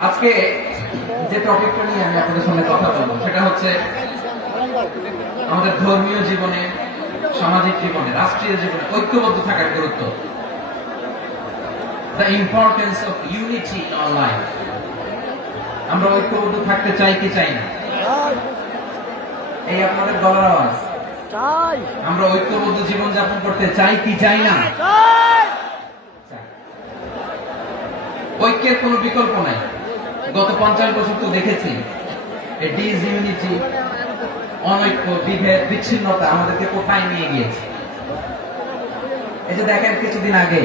আজকে যে টপিকটা নিয়ে আমি আপনাদের সামনে কথা বলবো সেটা হচ্ছে আমাদের ধর্মীয় জীবনে, সামাজিক জীবনে, রাষ্ট্রীয় জীবনে ঐক্যবদ্ধ থাকার গুরুত্ব। The importance of unity in our life. আমরা ঐক্যবদ্ধ থাকতে চাই কি চাই না? এই আপনাদের গলার আওয়াজ। চাই। আমরা ঐক্যবদ্ধ জীবন যাপন করতে চাই কি চাই না? ঐক্যের কোনো বিকল্প নাই। গত 50 বছর তো দেখেছি ডিসইউনিটি, অনৈক্য, বিভেদ, বিচ্ছিন্নতা আমাদেরকে কোথায় নিয়ে গিয়েছে। এই যে দেখেন কিছুদিন আগে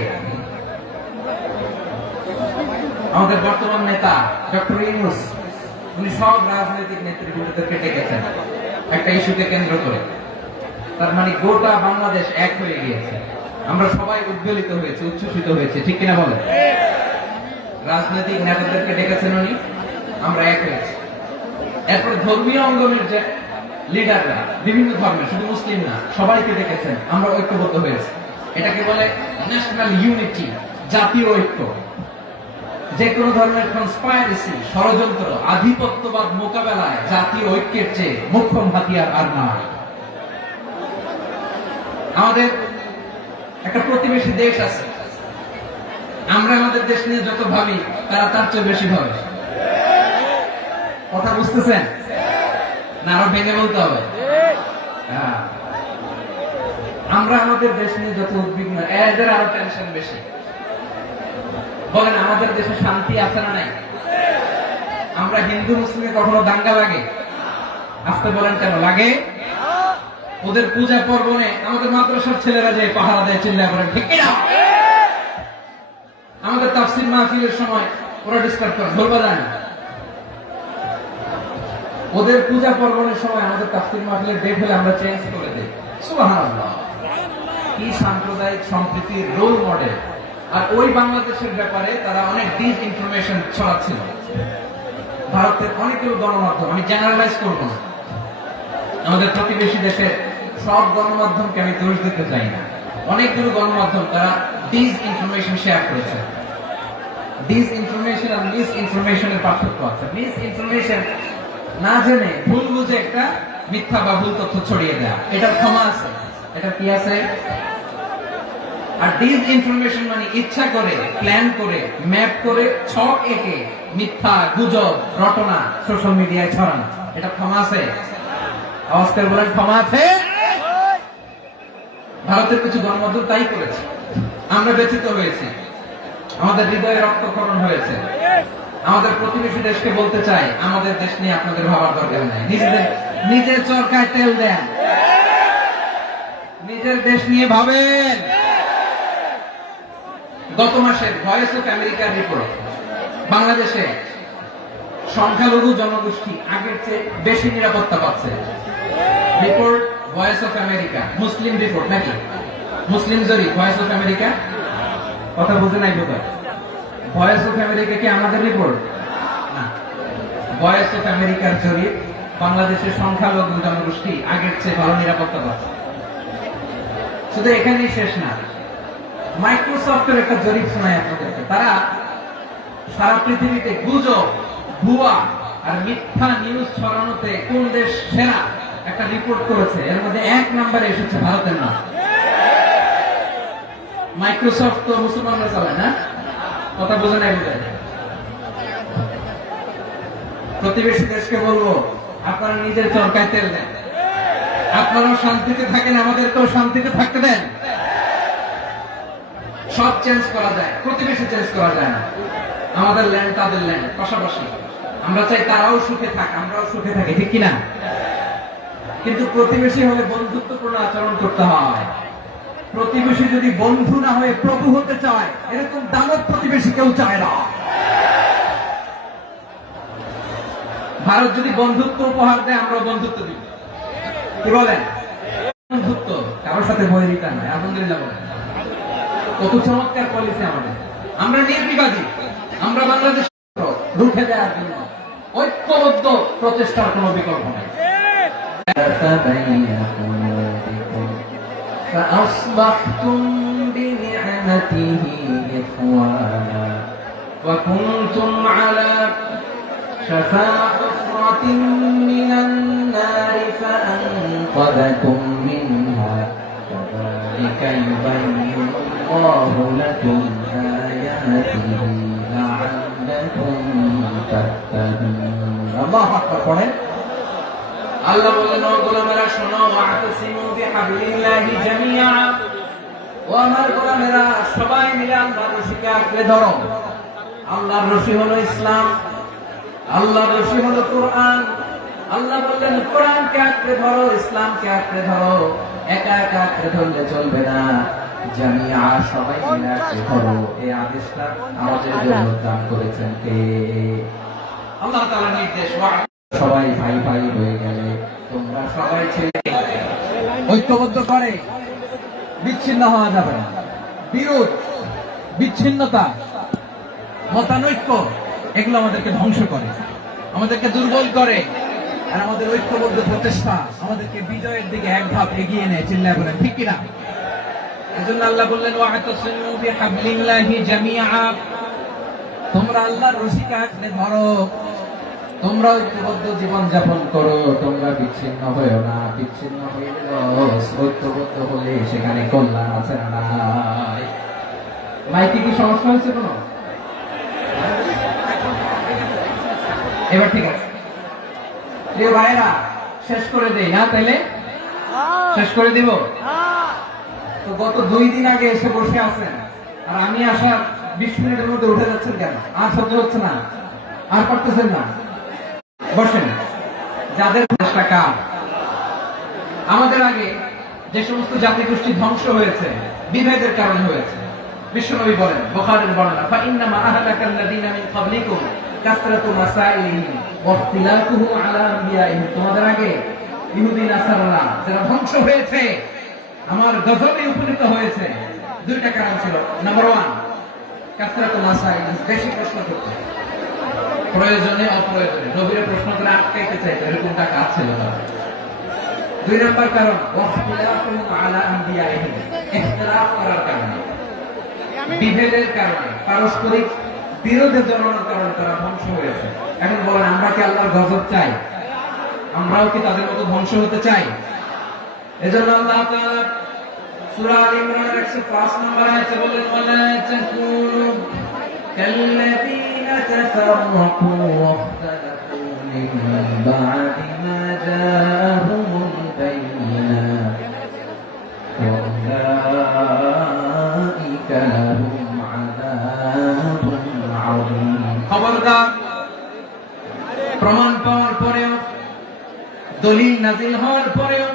আমাদের বর্তমান নেতা ডক্টর ইউনূস, উনি সব রাজনৈতিক নেতৃবৃন্দদেরকে ডেকেছেন একটা ইস্যুকে কেন্দ্র করে। তার মানে গোটা বাংলাদেশ এক হয়ে গিয়েছে। আমরা সবাই উদ্বেলিত হয়েছে, উচ্ছ্বসিত হয়েছে, ঠিক কিনা বলেন? রাজনৈতিক নেতাদেরকে ডেকেছেন উনি, আমরা এক হয়েছি। এরপরে ধর্মীয় অঙ্গনের যে লিডাররা, বিভিন্ন ধর্মের, শুধু মুসলিম না, সবাইকে ডেকেছেন, আমরা ঐক্যবদ্ধ হয়েছি। এটাকে বলে ন্যাশনাল ইউনিটি, জাতীয় ঐক্য। যে কোনো ধরনের কনস্পাইরেসি, ষড়যন্ত্র, আধিপত্যবাদ মোকাবেলায় জাতীয় ঐক্যের চেয়ে মোক্ষম হাতিয়ার আর নাই। আমাদের একটা প্রতিবেশী দেশ আছে, আমরা আমাদের দেশ নিয়ে যত ভাবি তারা তার চেয়ে বেশি ভাবে। কথা বুঝতেছেন না? আরো ভেঙে বলতে হবে। আমরা আমাদের দেশ নিয়ে যত উদ্বিগ্ন, এদের আরো টেনশন বেশি। বলেন, আমাদের দেশে শান্তি আছে না নাই? আমরা হিন্দু মুসলিমে কখনো দাঙ্গা লাগে? আসতে বলেন কেন লাগে? ওদের পূজা পর্বণে আমাদের মাদ্রাসার ছেলেরা যে পাহারা দেয়, চিল্লা করেন, ঠিক কিনা? আমাদের তাফসীর মাহফিলের সময় ওরা ডিস্টার্ব করে, ঢোল বাজায় না। ওদের পূজা পর্বণের সময় আমাদের তাফসীর মাহফিলের ডেট হলে আমরা চেঞ্জ করে দেই। সুবহানাল্লাহ, কি সাম্প্রদায়িক সম্প্রীতির রোল মডেল। আর ওই বাংলাদেশের ব্যাপারে তারা অনেক ডিসইনফরমেশন ছড়াচ্ছিল। ভারতের অনেকগুলো গণমাধ্যম, আমি জেনারেলাইজ করবো না, আমাদের প্রতিবেশী দেশের সব গণমাধ্যমকে আমি দোষ দিতে চাই না, অনেকগুলো গণমাধ্যম তারা ডিসইনফরমেশন শেয়ার করেছে। ডিসইনফরমেশন আর মিস ইনফরমেশনের পার্থক্য আছে। মিস ইনফরমেশন না জেনে ভুল বুঝে একটা মিথ্যা বা ভুল তথ্য ছড়িয়ে দেয়া, এটার ক্ষমা আছে, এটা কি আছে? আর ডিসইনফরমেশন মানে ইচ্ছা করে, প্ল্যান করে, ম্যাপ করে, ছক এঁকে মিথ্যা, গুজব, রটনা সোশ্যাল মিডিয়ায় ছড়ানো, এটা ক্ষমা আছে? আওয়াজ করে বলেন, ক্ষমা আছে? ভারতের কিছু গণমাধ্যম তাই করেছে, আমরা ব্যথিত হয়েছি, আমাদের হৃদয়ে রক্তক্ষরণ হয়েছে। আমাদের প্রতিবেশী দেশকে বলতে চাই, আমাদের দেশ নিয়ে আপনাদের ভাবার দরকার নাই, নিজের চরকায় তেল দেন, নিজের দেশ নিয়ে ভাবেন। গত মাসের ভয়েস অফ আমেরিকার রিপোর্ট, বাংলাদেশে সংখ্যালঘু জনগোষ্ঠী আগের চেয়ে বেশি নিরাপত্তা পাচ্ছে। Report voice of America, Muslim report নাকি? মুসলিম জরিপ, ভয়েস অফ আমেরিকা। কথা বুঝে নাই বোধহয়। ভয়েস অফ আমেরিকা কি আমাদের রিপোর্ট না? ভয়েস অফ আমেরিকার জরিপ, বাংলাদেশের সংখ্যালঘু জনগোষ্ঠী আগের চেয়ে ভালো নিরাপত্তা পাচ্ছে। শুধু এখানেই শেষ না, মাইক্রোসফটের একটা জরিপ শোনায় আপনাদেরকে। তারা সারা পৃথিবীতে গুজব, ভুয়া আর মিথ্যা নিউজ ছড়ানোতে কোন দেশ সেরা একটা রিপোর্ট করেছে। এর মধ্যে 1 নম্বরে এসেছে ভারতের নাম। মাইক্রোসফট তো মুসলমানরা চালায় না? কথা বোঝে নাই বোধহয়। প্রতিবেশী দেশকে বলবো, আপনারা নিজের চরকায় তেল দেন, আপনারাও শান্তিতে থাকেন, আমাদেরকেও শান্তিতে থাকতে দেন। সব চেঞ্জ করা যায়, প্রতিবেশী চেঞ্জ করা যায় না। আমাদের ল্যান্ড তাদের ল্যান্ড, পাশাপাশি। আমরা চাই তারাও সুখে থাক, আমরাও সুখে থাকি, ঠিক কিনা? কিন্তু প্রতিবেশী হলে বন্ধুত্বপূর্ণ আচরণ করতে হয়। প্রতিবেশী যদি বন্ধু না হয়ে প্রভু হতে চায়, এরকম দানব প্রতিবেশী কেউ চায় না। ভারত যদি বন্ধুত্ব উপহার দেয়, আমরা বন্ধুত্ব দিব। কি বলেন? বন্ধুত্ব কারোর সাথে বৈরিতা নয়। আলহামদুলিল্লাহ বলেন, কত চমৎকার পলিসি আমাদের। আমরা নির্বিবাদী, আমরা বাংলাদেশ রুখে দেওয়ার জন্য ঐক্যবদ্ধ প্রচেষ্টার কোন বিকল্প নেই। فأصبحتم بنعمته إخوانا وكنتم على شفا حفرة من النار فأنقذكم منها كذلك يبين الله لكم آياته لعلكم تهتدون الله أكبر আল্লাহ বললেন ও গোলামেরা শোনো ওয়াতাসিমু বিহাবলিল্লাহি জামিআ ও আমার গোলামেরা সবাই মিলে আল্লাহর রশিকে আঁকড়ে ধরো আল্লাহর রশি হলো ইসলাম আল্লাহর রশি হলো কোরআন আল্লাহ বললেন কোরআনকে আঁকড়ে ধরো ইসলামকে আঁকড়ে ধরো একা একা আঁকড়ে ধরলে চলবে না জামিআ সবাই মিলে আঁকড়ে ধরো এই আদেশটা আমাদের জন্য দান করেছেন কে আল্লাহ তাআলার নির্দেশ সবাই ভাই ভাই হয়ে গেলে তোমরা সবাই ছেলে ঐক্যবদ্ধ করে বিচ্ছিন্ন হওয়া যাবে না বিরোধ বিচ্ছিন্নতা মতানৈক্য এগুলো আমাদেরকে ধ্বংস করে আমাদেরকে দুর্বল করে আর আমাদের ঐক্যবদ্ধ প্রচেষ্টা আমাদেরকে বিজয়ের দিকে এক ধাপ এগিয়ে নেয় চিল্লায় বলেন ঠিক কিনা এজন্য আল্লাহ বললেন ওয়াতাসিমু বিহাবলিল্লাহি জামিআ তোমরা আল্লাহর রশিকে আঁকড়ে ধরো তোমরা ঐক্যবদ্ধ জীবন যাপন করো তোমরা বিচ্ছিন্ন হয়েও না বিচ্ছিন্ন হয়ে ঐক্যবদ্ধ হলে সেখানে কল্যাণ আছে না নাই মাইকে কি সমস্যা হয়েছে কোনো এবার ঠিক আছে প্রিয় ভাইরা শেষ করে দেই না তাইলে শেষ করে দিব তো গত 2 দিন আগে এসে বসে আছেন আর আমি আসার 20 মিনিটের মধ্যে উঠে যাচ্ছেন কেন আর সহ্য হচ্ছে না আর পারতেছেন না বসেন যাদের টাকা আমাদের আগে যে সমস্ত জাতিগোষ্ঠী ধ্বংস হয়েছে বিভেদের কারণে হয়েছে বিশ্বনবী বলেন বুখারীর বর্ণনা ফাইন্নামা আহলাকাল্লাযীনা মিন ক্বাবলিকুম কাসরাতু মাসাইলিহিম ওয়া ইখতিলাফুহু আলা আনবিয়াইহিম তোমাদের আগে ইহুদি নাসারারা যারা ধ্বংস হয়েছে আমার গজবে উপনীত হয়েছে দুইটা কারণ ছিল নাম্বার 1 কাসরাতু মাসাইলিহিম বেশি প্রশ্ন করতে প্রয়োজনে অপ্রয়োজনে নবীর প্রশ্ন করে আটকাইতে চাইতো এরকম টাকা আছে তাদের 2 নম্বর কারণ ওয়াখতিলাফুহু আলা আনবিয়াইহিম ইখতিলাফ করার কারণে বিভেদের কারণে পারস্পরিক বিরোধে জড়ানোর কারণে তারা ধ্বংস হয়েছে এখন বলেন আমরা কি আল্লাহর গজব চাই আমরাও কি তাদের মতো ধ্বংস হতে চাই এজন্য আল্লাহ তাআলা সূরা আল ইমরানের 105 নম্বর আয়াতে বলেন ওয়ালা তাকুনু কাল্লাযীনা তাফাররাকু ওয়াখতালাফু মিন বা'দি মা জাআহুমুল বায়িনাত ওয়া উলাইকা লাহুম আযাবুন আযীম খবরদার প্রমাণ পাওয়ার পরেও দলিল নাজিল হওয়ার পরেও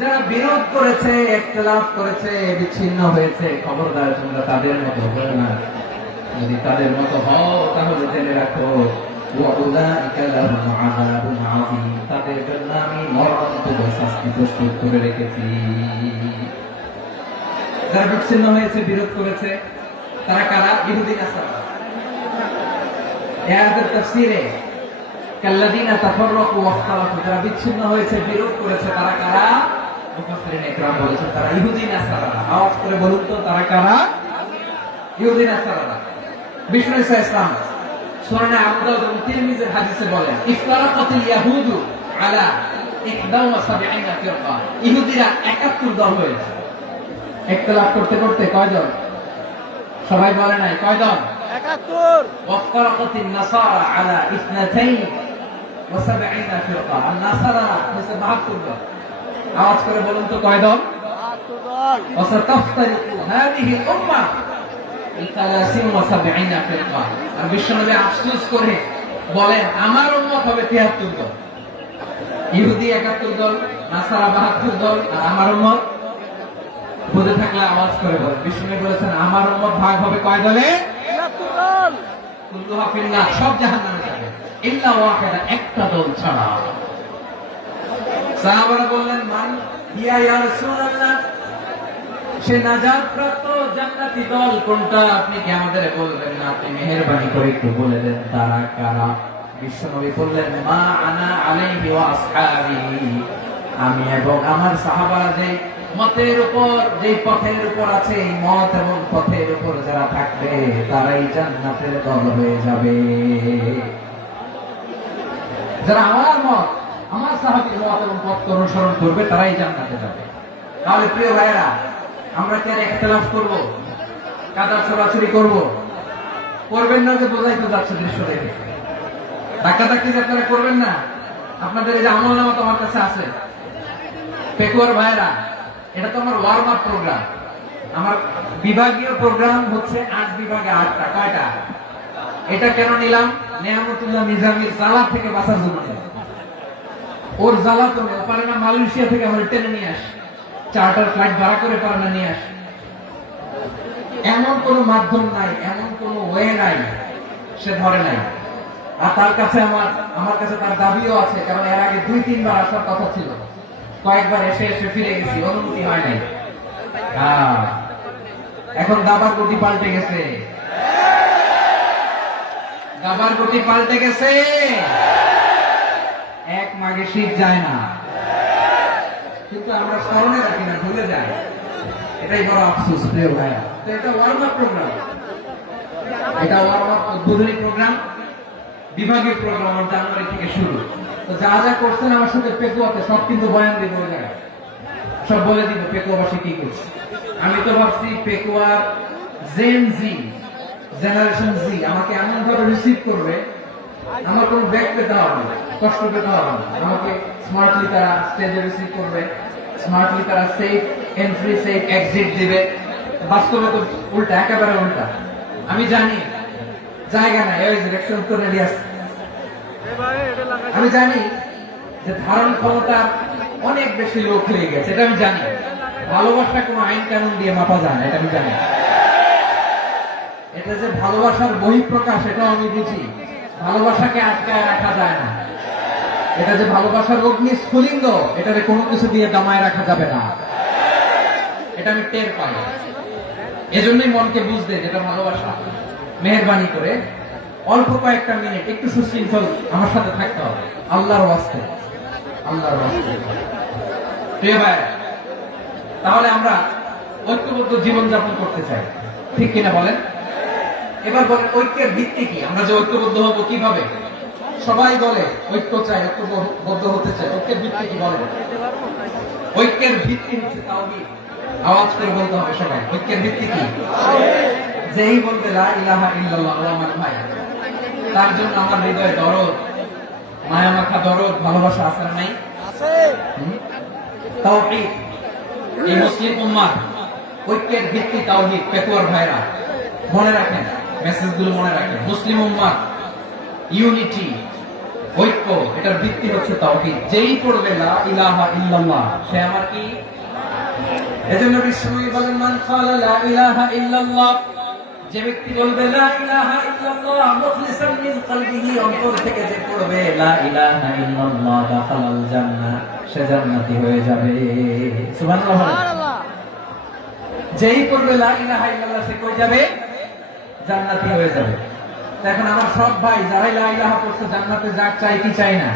যারা বিরোধ করেছে ইখতিলাফ করেছে বিচ্ছিন্ন হয়েছে খবরদার তোমরা তাদের মতো হবে না যদি তাদের মতো হও তাহলে জেনে রাখো ওয়াউলাইকা লাহুম আযাবুন আযীম তাদের জন্য আমি মরণান্তক শাস্তি প্রস্তুত করে রেখেছি যারা বিচ্ছিন্ন হয়েছে বিরোধ করেছে তারা কারা ইহুদি নাসারা এই আয়াতের তাফসীরে কাল্লাযীনা তাফাররাকু ওয়াখতালাফু যারা বিচ্ছিন্ন হয়েছে বিরোধ করেছে তারা কারা মুফাসসিরিন ইকরাম বলেছেন তারা ইহুদি নাসারা আওয়াজ করে বলুন তো তারা কারা ইহুদি নাসারা বিষ্ণু ঈসা ইসলাম সূরা আবু দাউদ এবং তিরমিজির হাদিসে বলেন ইফতারাকাতিল ইয়াহুদু আলা 71 ফিরকা ইহুদিরা 71 দল হয়েছে ইখতিলাফ করতে করতে কয়জন সবাই বলে নাই কয়জন 71 ওয়াফতারাকাতিন নাসারা আলা 72 ফিরকা আর নাসারা হচ্ছে 72 দল আওয়াজ করে বলুন তো কয়জন 72 দল ওয়াসাতাফতারিকু হাদিহি উম্মাহ 73 ফিরকা আর বিশ্বনবী আফসোস করে বলেন আমার উম্মত হবে 73 দল ইহুদি 71 দল নাসারা 72 দল আর আমার উম্মত বুঝে থাকলে আওয়াজ করে বলেন বিশ্বনবী বলেছেন আমার উম্মত ভাগ হবে কয় দলে 73 দল কুল্লুহা ফিন্নার সব জাহান্নামে যাবে ইল্লা ওয়াহিদা একটা দল ছাড়া সাহাবারা বললেন মান হিয়া ইয়া রাসূলুল্লাহ সে নাজাত প্রাপ্ত জান্নাতি দল কোনটা আপনি কি আমাদের বলবেন না আপনি মেহেরবানি করে একটু বলে দেন তারা কারা বিশ্বনবী বললেন মা আনা আলাইহি ওয়া আসহাবি আমি এবং আমার সাহাবারা যে মতের উপর, যে পথের উপর আছে, এই মত এবং পথের উপর যারা থাকবে তারাই জান্নাতের দল হয়ে যাবে। যারা আমার মত, আমার সাহাবীর মত এবং পথ অনুসরণ করবে তারাই জান্নাতে যাবে। তাহলে প্রিয় ভাইয়েরা, আমরা কি আর ইখতিলাফ করব, কাদা ছোড়াছুড়ি করব? করবেন না, যে বোঝাই তো যাচ্ছে দৃশ্য দেখে। ধাক্কাধাক্কি যে আপনারা করবেন না। আপনাদের এই যে আমলনামা আমার কাছে আছে, পেকুয়ার ভাইয়েরা, এটা তো আমার ওয়ার্ম আপ প্রোগ্রাম। আমার বিভাগীয় প্রোগ্রাম হচ্ছে 8 বিভাগে 8টা। কয়টা? এটা কেন নিলাম? নেয়ামতুল্লাহ নিজামীর জ্বালা থেকে বাঁচার জন্য। ওর জ্বালা তো পারে না, মালয়েশিয়া থেকে আমার টেনে নিয়ে আস, চার্টার ফ্লাইট ভাড়া করে পারে না নিয়ে আস। এমন কোন মাধ্যম নাই, এমন কোন ওয়ে নাই, সে ধরে নাই। আর তার কাছে আমার কাছে তার দাবিও আছে, কারণ এর আগে 2-3 বার আসার কথা ছিল। কয়েকবার এসে ফিরে গেছি, অনুমতি হয় নাই। এখন দাবার গতি পাল্টে গেছে, দাবার গতি পাল্টে গেছে। এক মাঘে শীত যায় না, কিন্তু আমরা স্মরণে রাখি না, ভুলে যাই। এটাই বড় আফসোস প্রিয় ভাইয়া। তো এটা ওয়ার্ম আপ প্রোগ্রাম, এটা ওয়ার্ম আপ উদ্বোধনী প্রোগ্রাম, বিভাগীয় প্রোগ্রাম জানুয়ারি থেকে শুরু। তো যা যা করছেন আমার সাথে পেকুয়াতে সব কিন্তু বয়ান দিব, ওই জায়গায় সব বলে দিব পেকুয়াবাসী কি করছে। আমি তো ভাবছি পেকুয়ার জেন জি, জেনারেশন জি আমাকে এমন ভাবে রিসিভ করবে, আমার কোনো ব্যাগ পেতে হবে না, কষ্ট পেতে হবে না। আমাকে স্মার্টলি তারা স্টেজে রিসিভ করবে, স্মার্টলি তারা সেফ এন্ট্রি সেফ এক্সিট দিবে। বাস্তবে তো উল্টা, একেবারে উল্টা। আমি জানি জায়গা নাই, ওই ডিরেকশন করে রেডি আছে। আমি জানি যে ধারণ ক্ষমতা অনেক বেশি লোক হয়ে গেছে, এটা আমি জানি। ভালোবাসা কোনো আইন কানুন দিয়ে মাপা যায় না, এটা আমি জানি। এটা যে ভালোবাসার বহিঃপ্রকাশ, এটাও আমি বুঝি। ভালোবাসাকে আটকায় রাখা যায় না। এটা যে ভালোবাসার অগ্নি স্ফুলিঙ্গ, এটাকে কোনো কিছু দিয়ে দামায় রাখা যাবে না, এটা আমি টের পাই। এজন্যই মনকে বুঝতে যেটা ভালোবাসা। মেহেরবানি করে অল্প কয়েকটা মিনিট একটু সুশৃঙ্খল আমার সাথে থাকতে হবে, আল্লাহর ওয়াস্তে, আল্লাহর ওয়াস্তে। প্রিয় ভাই, তাহলে আমরা ঐক্যবদ্ধ জীবনযাপন করতে চাই, ঠিক কিনা বলেন? এবার বলেন ঐক্যের ভিত্তি কি? আমরা যে ঐক্যবদ্ধ হব কিভাবে? সবাই বলে ঐক্য চাই, ঐক্যবদ্ধ হতে চাই। ঐক্যের ভিত্তি কি বলেন? ঐক্যের ভিত্তি হচ্ছে তাওহীদ। আওয়াজ করে বলতে হবে সবাই, ঐক্যের ভিত্তি কি? যেই বলবে লা ইলাহা ইল্লাল্লাহ, ও আমার ভাই, তার জন্য আমার হৃদয়ে দরদ, মায়া মাখা দরদ, ভালোবাসা আছে না নাই? আছে। তাওহীদ। এই মুসলিম উম্মাহ ঐক্যের ভিত্তি তাওহীদ। পেকুয়ার ভাইরা মনে রাখেন, মেসেজগুলো মনে রাখেন। মুসলিম উম্মাহ ইউনিটি, ঐক্য, এটার ভিত্তি হচ্ছে তাওহীদ। যেই পড়বে লা ইলাহা ইল্লাল্লাহ, সে আমার কি? এজন্য বিশ্বনবী বলেন, মান ক্বালা লা ইলাহা ইল্লাল্লাহ, যে ব্যক্তি বলবে লা ইলাহা ইল্লাল্লাহ মুখলিসান মিন কলবিহি, অন্তর থেকে যে পড়বে লা ইলাহা ইল্লাল্লাহ, দাখালাল জান্নাহ, সে জান্নাতি হয়ে যাবে। সুবহানাল্লাহ। যেই পড়বে লা ইলাহা ইল্লাল্লাহ, সে কই যাবে? জান্নাতি হয়ে যাবে। এখন আমার সব ভাই যারা লা ইলাহা পড়ছে জান্নাতে যাক, চাই কি চাই না?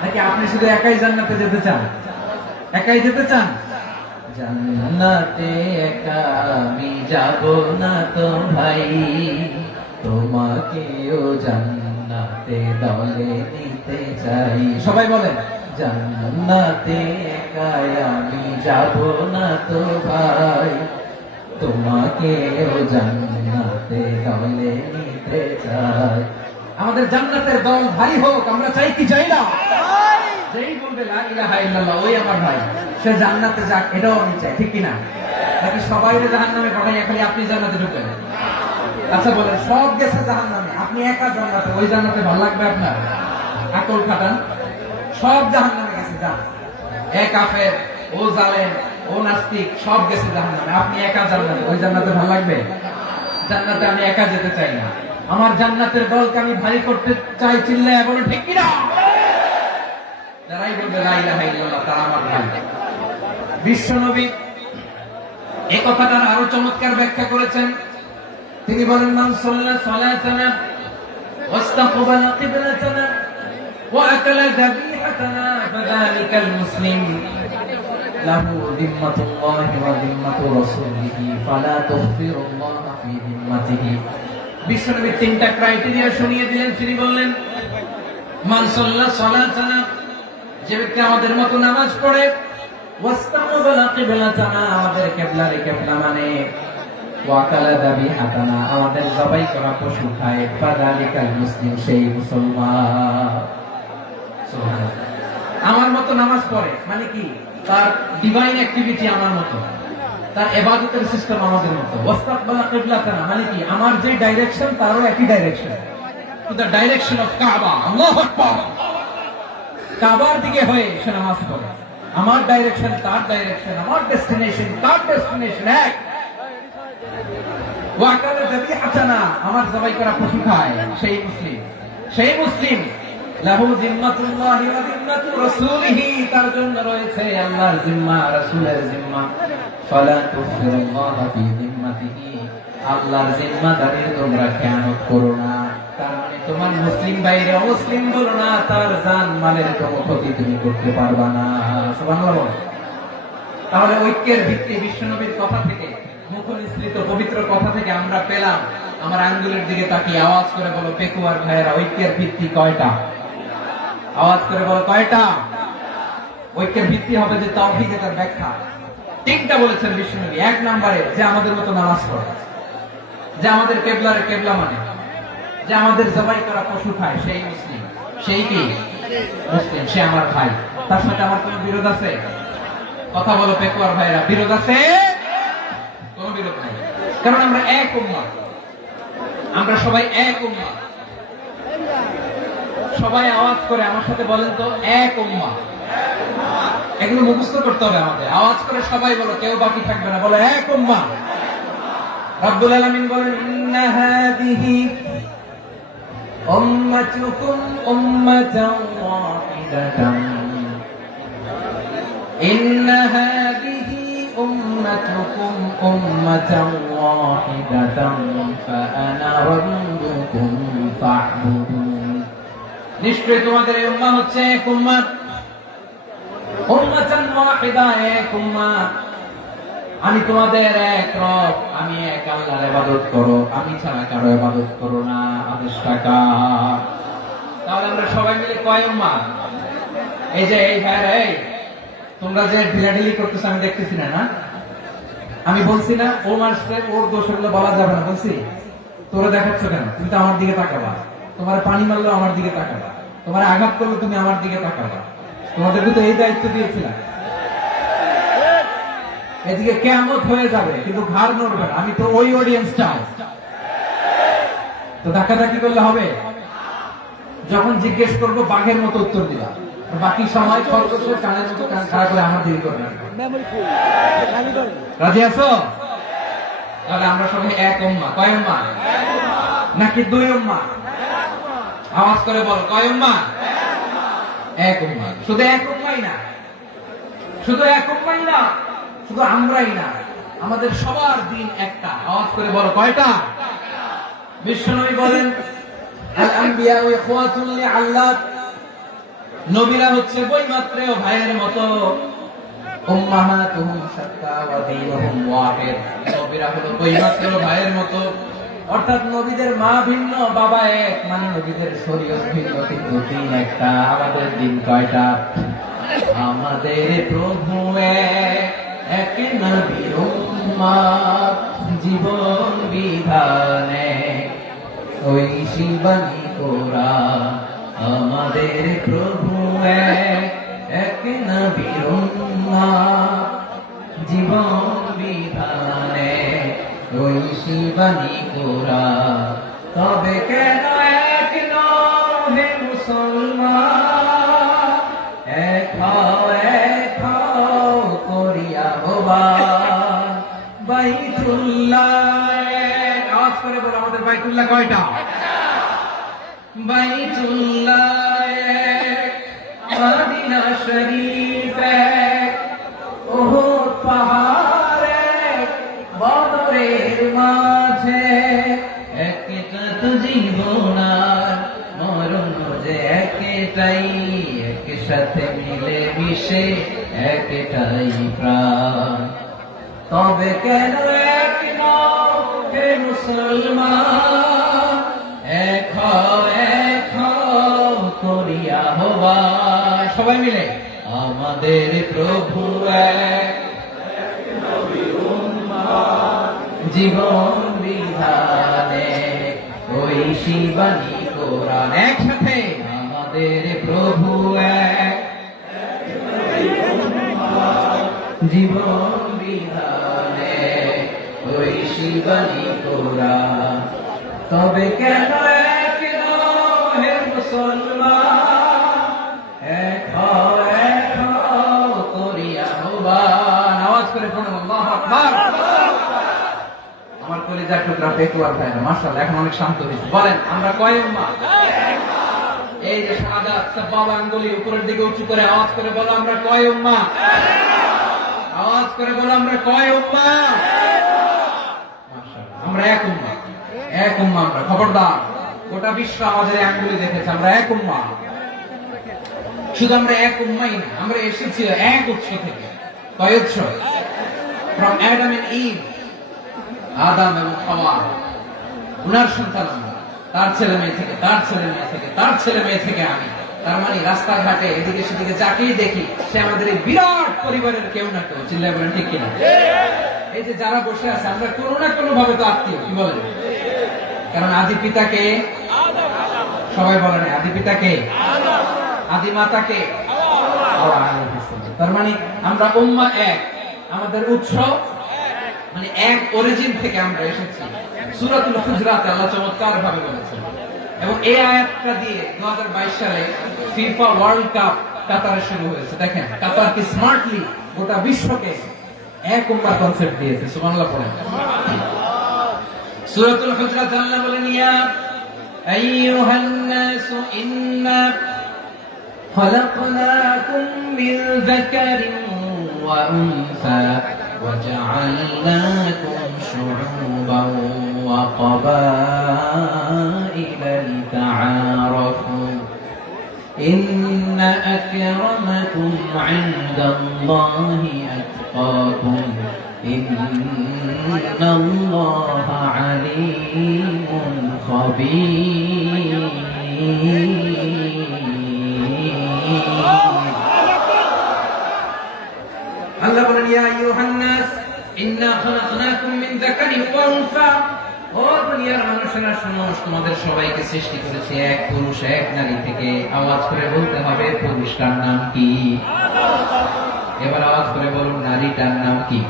নাকি আপনি শুধু একাই জান্নাতে যেতে চান? একাই যেতে চান? জান্নাতে একা আমি যাব না তো ভাই, তোমাকেও জান্নাতে দলে নিতে চাই। সবাই বলেন, জান্নাতে একা আমি যাব না তো ভাই, তোমাকেও জান্নাতে দলে নিতে চাই। আমাদের জান্নাতের দল ভারী হোক, আমরা চাই কি চাই না? যেই বলবে লা ইলাহা ইল্লাল্লাহ, ওই আমার ভাই, সে জান্নাতে যাক, এটাও আমি চাই, ঠিক কিনা? নাকি সবাই জাহান্নামে পাঠাই, খালি আপনি জান্নাতে ঢুকবেন? আচ্ছা বলেন, সব গেছে জাহান্নামে, আপনি একা জান্নাতে, ওই জান্নাতে ভালো লাগবে আপনার? আকল খাটান। সব জাহান্নামে গেছে, যান। এক কাফের, ও জালেম, ও নাস্তিক, সব গেছে জাহান্নামে, আপনি একা জান্নাতে, ওই জান্নাতে ভালো লাগবে? জান্নাতে আমি একা যেতে চাই না। আমার জান্নাতের দলকে আমি ভারী করতে চাই, চিল্লায় বলো ঠিক কিনা? যারাই বলবে লা ইলাহা ইল্লাল্লাহ, তারা আমার ভাই। বিশ্বনবী এই কথাটার আরো চমৎকার ব্যাখ্যা করেছেন। তিনি বলেন, মান সাল্লা সালাতানা ওয়াস্তাকবালা কিবলাতানা ওয়া আকালা যাবিহাতানা ফাযালিকাল মুসলিম। লাহু যিম্মাতুল্লাহি ওয়া যিম্মাতু রাসূলিহি ফালা তুখফিরুল্লাহা ফি যিম্মাতিহি। বিশ্বনবী তিনটা ক্রাইটেরিয়া শুনিয়ে দিলেন। তিনি বললেন, মান সাল্লা সালাতানা, যে ব্যক্তি আমাদের মতো নামাজ পড়ে, ওয়াস্তাকবালা কিবলাতানা, আমাদের কিবলারে কিবলা মানে, ওয়াকালা যাবিহাতানা, আমাদের জবাই করা পশু খায়, ফাযালিকাল মুসলিম, সেই মুসলমান। সুবহানাল্লাহ। আমার মতো নামাজ পড়ে মানে কি? তার ডিভাইন অ্যাক্টিভিটি আমার মতো, তার ইবাদতের সিস্টেম আমাদের মতো। ওয়াস্তাকবালা কিবলাতানা মানে কি? আমার যে ডাইরেকশন তারও একই direction, to the direction of কাবা। আল্লাহু আকবার। কাবার দিকে হয়ে সে নামাজ পড়ে। আমার ডাইরেকশন তার ডাইরেকশন, আমার ডেস্টিনেশন তার ডেস্টিনেশন এক। ওয়াকালা যাবিহাতানা, আমার জবাই করা পশু খায়, সেই মুসলিম। সেই মুসলিম। লাহু যিম্মাতুল্লাহি ওয়া যিম্মাতু রাসূলিহি, তার জন্য রয়েছে আল্লাহর জিম্মা, রাসূলের জিম্মা। ফালা তুখফিরুল্লাহা ফি যিম্মাতিহি, আল্লাহর জিম্মাদারির তোমরা খেয়ানত করো না। তার মানে তোমার মুসলিম বাইরে অমুসলিম বলো না, তার জান মালের কোনো ক্ষতি তুমি করতে পারবা না। সুবহানাল্লাহ। তাহলে ঐক্যের ভিত্তি বিশ্বনবীর কথা থেকে, মুখনিসৃত পবিত্র কথা থেকে আমরা পেলাম। আমার আঙ্গুলের দিকে তাকিয়ে আওয়াজ করে বলো পেকুয়ার ভাইয়েরা, ঐক্যের ভিত্তি কয়টা? আওয়াজ করে বলো কয়টা? ঐক্যের ভিত্তি হবে যে তাওহীদ, এর ব্যাখ্যা তিনটা বলেছেন বিশ্বনবী। এক নম্বরে, যে আমাদের মতো নামাজ পড়ে, যে আমাদের কিবলার কিবলা মানে, যে আমাদের জবাই করা পশু খায়, সেই মুসলিম। সেই কি? মুসলিম। সে আমার ভাই। তার সাথে আমার কোনো বিরোধ আছে? কথা বলো পেকুয়ার ভাইরা, বিরোধ আছে? কোনো বিরোধ নাই, কারণ আমরা এক উম্মাহ। আমরা সবাই এক উম্মাহ। সবাই আওয়াজ করে আমার সাথে বলেন তো, এক উম্মাহ। এগুলো মুখস্থ করতে হবে আমাদের। আওয়াজ করে সবাই বলো, কেউ বাকি থাকবে না, বলো এক উম্মাহ। রব্বুল আলামিন বলেন, ইন্না হাদিহি উম্মাতুকুম উম্মাতান ওয়াহিদাতান, ইন্না হাদিহি উম্মাতুকুম উম্মাতান ওয়াহিদাতান ফাআনা রাব্বুকুম ফা'বুদুন। নিশ্চয় তোমাদের এই উম্মাহ হচ্ছে এক উম্মাহ, উম্মাতান ওয়াহিদা, এক উম্মাহ। আমি তোমাদের এক রব, আমি এক আল্লাহর ইবাদত করো, আমি ছাড়া কারো ইবাদত করো না। আদেশটা কার? তাহলে আমরা সবাই মিলে কয় উম্মাহ? এই যে এই ভাইরা, এই তোমরা যে ঢিলাঢিলি করতেছো আমি দেখতেছি না, না? আমি বলছি না ও মারছে, ওর দোষ এগুলো বলা যাবে না, বলছি? তোরা দেখাচ্ছ কেন? তুমি তো আমার দিকে তাকাবা। তোমার পানি মারলেও আমার দিকে তাকাবা, তোমার আঘাত করলে তুমি আমার দিকে তাকাবা। তোমাদেরকে তো এই দায়িত্ব দিয়েছিলাম। এদিকে কিয়ামত হয়ে যাবে কিন্তু ঘাড় নড়বে না। আমি তো ওই অডিয়েন্স চাই। তো ধাক্কাধাক্কি করলে হবে? যখন জিজ্ঞেস করবো বাঘের মতো উত্তর দিবা, বাকি সময় খরগোশের কানের মতো কান খাড়া করে আমার দিকে করবে। রাজি আছো? তাহলে আমরা সবাই এক উম্মাহ। কয় উম্মাহ? নাকি দুই উম্মাহ? আওয়াজ করে বল, কয় উম্মাহ? এক উম্মাহ। শুধু এক উম্মাহই না, শুধু এক উম্মাহই না, শুধু আমরাই না, আমাদের সবার দিন একটা। আওয়াজ করে বলো কয়টা? বিশ্বনবী বলেন, আল আম্বিয়া ইখওয়াতুন লিআল্লাত, নবীরা হচ্ছে বৈমাত্রেয় ভাইয়ের মতো। উম্মাহাতুহুম শাত্তা ওয়া দীনুহুম ওয়াহিদ, নবীরা হলো বৈমাত্রেয় ভাইয়ের মতো। অর্থাৎ নবীদের মা ভিন্ন, বাবা এক, মানে নবীদের শরীয়ত ভিন্ন, কিন্তু দিন একটা। আমাদের দিন কয়টা? আমাদের প্রভু এক, এক নবীর উম্মাহ, জীবন বিধানে ওই শিবানী কোরআন। আমাদের প্রভু এক, এক নবীর উম্মাহ, জীবন বিধানে ওই শিবানী কোরআন। তবে কেন এক নও হে মুসলমান, এক হও করিয়া আহ্বান। বাইতুল্লাহ এক, আওয়াজ করে বলো আমাদের বাইতুল্লাহ কয়টা? বাইতুল্লাহ এক, মদিনা শরীফ এক, উহুদ পাহাড় এক, বদরের মাঝে একটা তো জীবন আর মরণ যে একটাই। একসাথে মিলে মিশে একটাই প্রাণ। তবে কেন এক নও হে মুসলমান, এক হও করিয়া আহ্বান। সবাই মিলে আমাদের প্রভু এক, জীবন বিধানে ওই শিবানী কোরআন। একসাথে আমাদের প্রভু এক, জীবন বিধানে ওই শিবানী কোরআন। তবে কেন এক নও হে মুসলমান, এক হও করিয়া আহ্বান। আওয়াজ করে পড়ুন আল্লাহু আকবার। আমার কলিজার টুকরা পেকুয়ার ভাইরা মাশাআল্লাহ এখন অনেক শান্ত হয়েছে। বলেন আমরা কয় উম্মাহ? এই যে শাহাদাত সাবাব আঙ্গুলি উপরের দিকে উঁচু করে আওয়াজ করে বলো আমরা কয় উম্মাহ? আওয়াজ করে বলো আমরা কয় উম্মাহ? মাশাআল্লাহ আমরা এক উম্মাহ, এক উম্মাহ আমরা। খবরদার, গোটা বিশ্ব আমাদের আঙ্গুলি দেখেছে আমরা এক উম্মাহ। শুধু আমরা এক উম্মাই না, আমরা এসেছি এক উৎস থেকে। কয় উৎস? from Adam and Eve, আদম এবং হাওয়া, উনার সন্তান আমরা। তার ছেলে মেয়ে থেকে, তার ছেলে মেয়ে থেকে, তার ছেলে মেয়ে থেকে আমি। তার মানে রাস্তাঘাটে এদিকে সেদিকে যাকেই দেখি সে আমাদের এই বিরাট পরিবারের কেউ না কেউ। চিল্লায় বলেন ঠিক কিনা? এই যে যারা বসে আছে আমরা কোনো না কোনো ভাবে তো আত্মীয়। কি বলেন? কারণ আদি পিতাকে সবাই বলেন, আদি পিতাকে, আদি মাতাকে। তার মানে আমরা উম্মাহ এক, আমাদের উৎস মানে এক অরিজিন থেকে আমরা এসেছি। সূরাতুল হুজরাতে আল্লাহ চমৎকার ভাবে বলেছেন। এবং এই আয়াতটা দিয়ে 2022 সালে ফিফা ওয়ার্ল্ড কাপ কাতারে শুরু হয়েছে। দেখেন কাতার কি স্মার্টলি গোটা বিশ্বকে এক উম্মাহ কনসেপ্ট দিয়েছে। সুবহানাল্লাহ পড়েন। সূরাতুল হুজরাত আল্লাহ বলেন, ইয়া আইয়ুহান নাসু ইন্না খলাকনাকুম মিন যাকারিন ওয়া উনসা وجعلناكم شعوبا وقبائل لتعارفوا إن أكرمكم عند الله أتقاكم إن الله عليم خبير আল্লাহ বলেন, ইয়া আইয়ুহান নাস ইন্না খালাকনাকুম মিন যাকারিন ওয়া উনসা। ও দুনিয়ার মানুষেরা শোনো, তোমাদের সবাইকে সৃষ্টি করেছি এক পুরুষ এক নারী থেকে। আওয়াজ করে বলতে হবে পুরুষটার নাম কি? এবার আওয়াজ করে বলুন নারীটার নাম কি?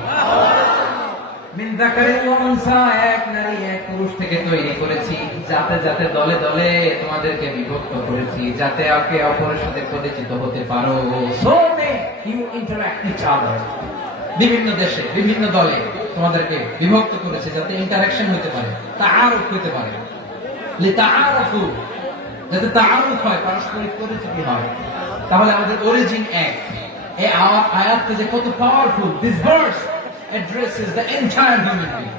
মিন যাকারিন ওয়া উনসা, এক নারী এক পুরুষ থেকে তৈরি করেছি। যাতে যাতে দলে দলে তোমাদেরকে বিভক্ত করেছি, যাতে একে অপরের সাথে পরিচিত হতে পারো। So you interact each other. বিভিন্ন দেশে বিভিন্ন দলে তোমাদেরকে বিভক্ত করেছে যাতে ইন্টারঅ্যাকশন হতে পারে, তাআরুফ হতে পারে। লিতাআরফু, যাতে তাআরুফ হয়, পারস্পরিক পরিচিতি হয়। তাহলে আমাদের অরিজিন এক। এই আয়াতটা যে কত powerful. This verse addresses the entire human being.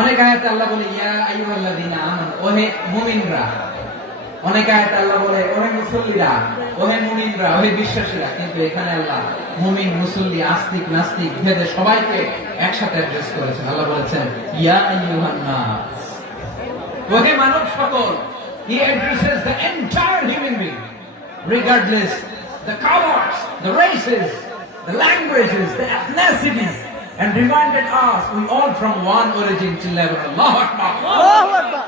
অনেক আয়াতে আল্লাহ বলে ইয়া আইয়ুহাল্লাযীনা আমানু, ওহে মুমিনরা। অনেক আয়াতে আল্লাহ বলে ওহে মুসল্লিরা, ওহে মুমিনরা, ওহে বিশ্বাসীরা। কিন্তু এখানে আল্লাহ মুমিন মুসল্লি আস্তিক নাস্তিক ভেদে সবাইকে একসাথে অ্যাড্রেস করেছেন। আল্লাহ বলেছেন ইয়া আইয়ুহান নাস, ওহে মানব সকল। He addresses the entire human being regardless the colors, the races, the languages, the ethnicities, and reminded us we all from one origin. Allahu Akbar, Allahu Akbar।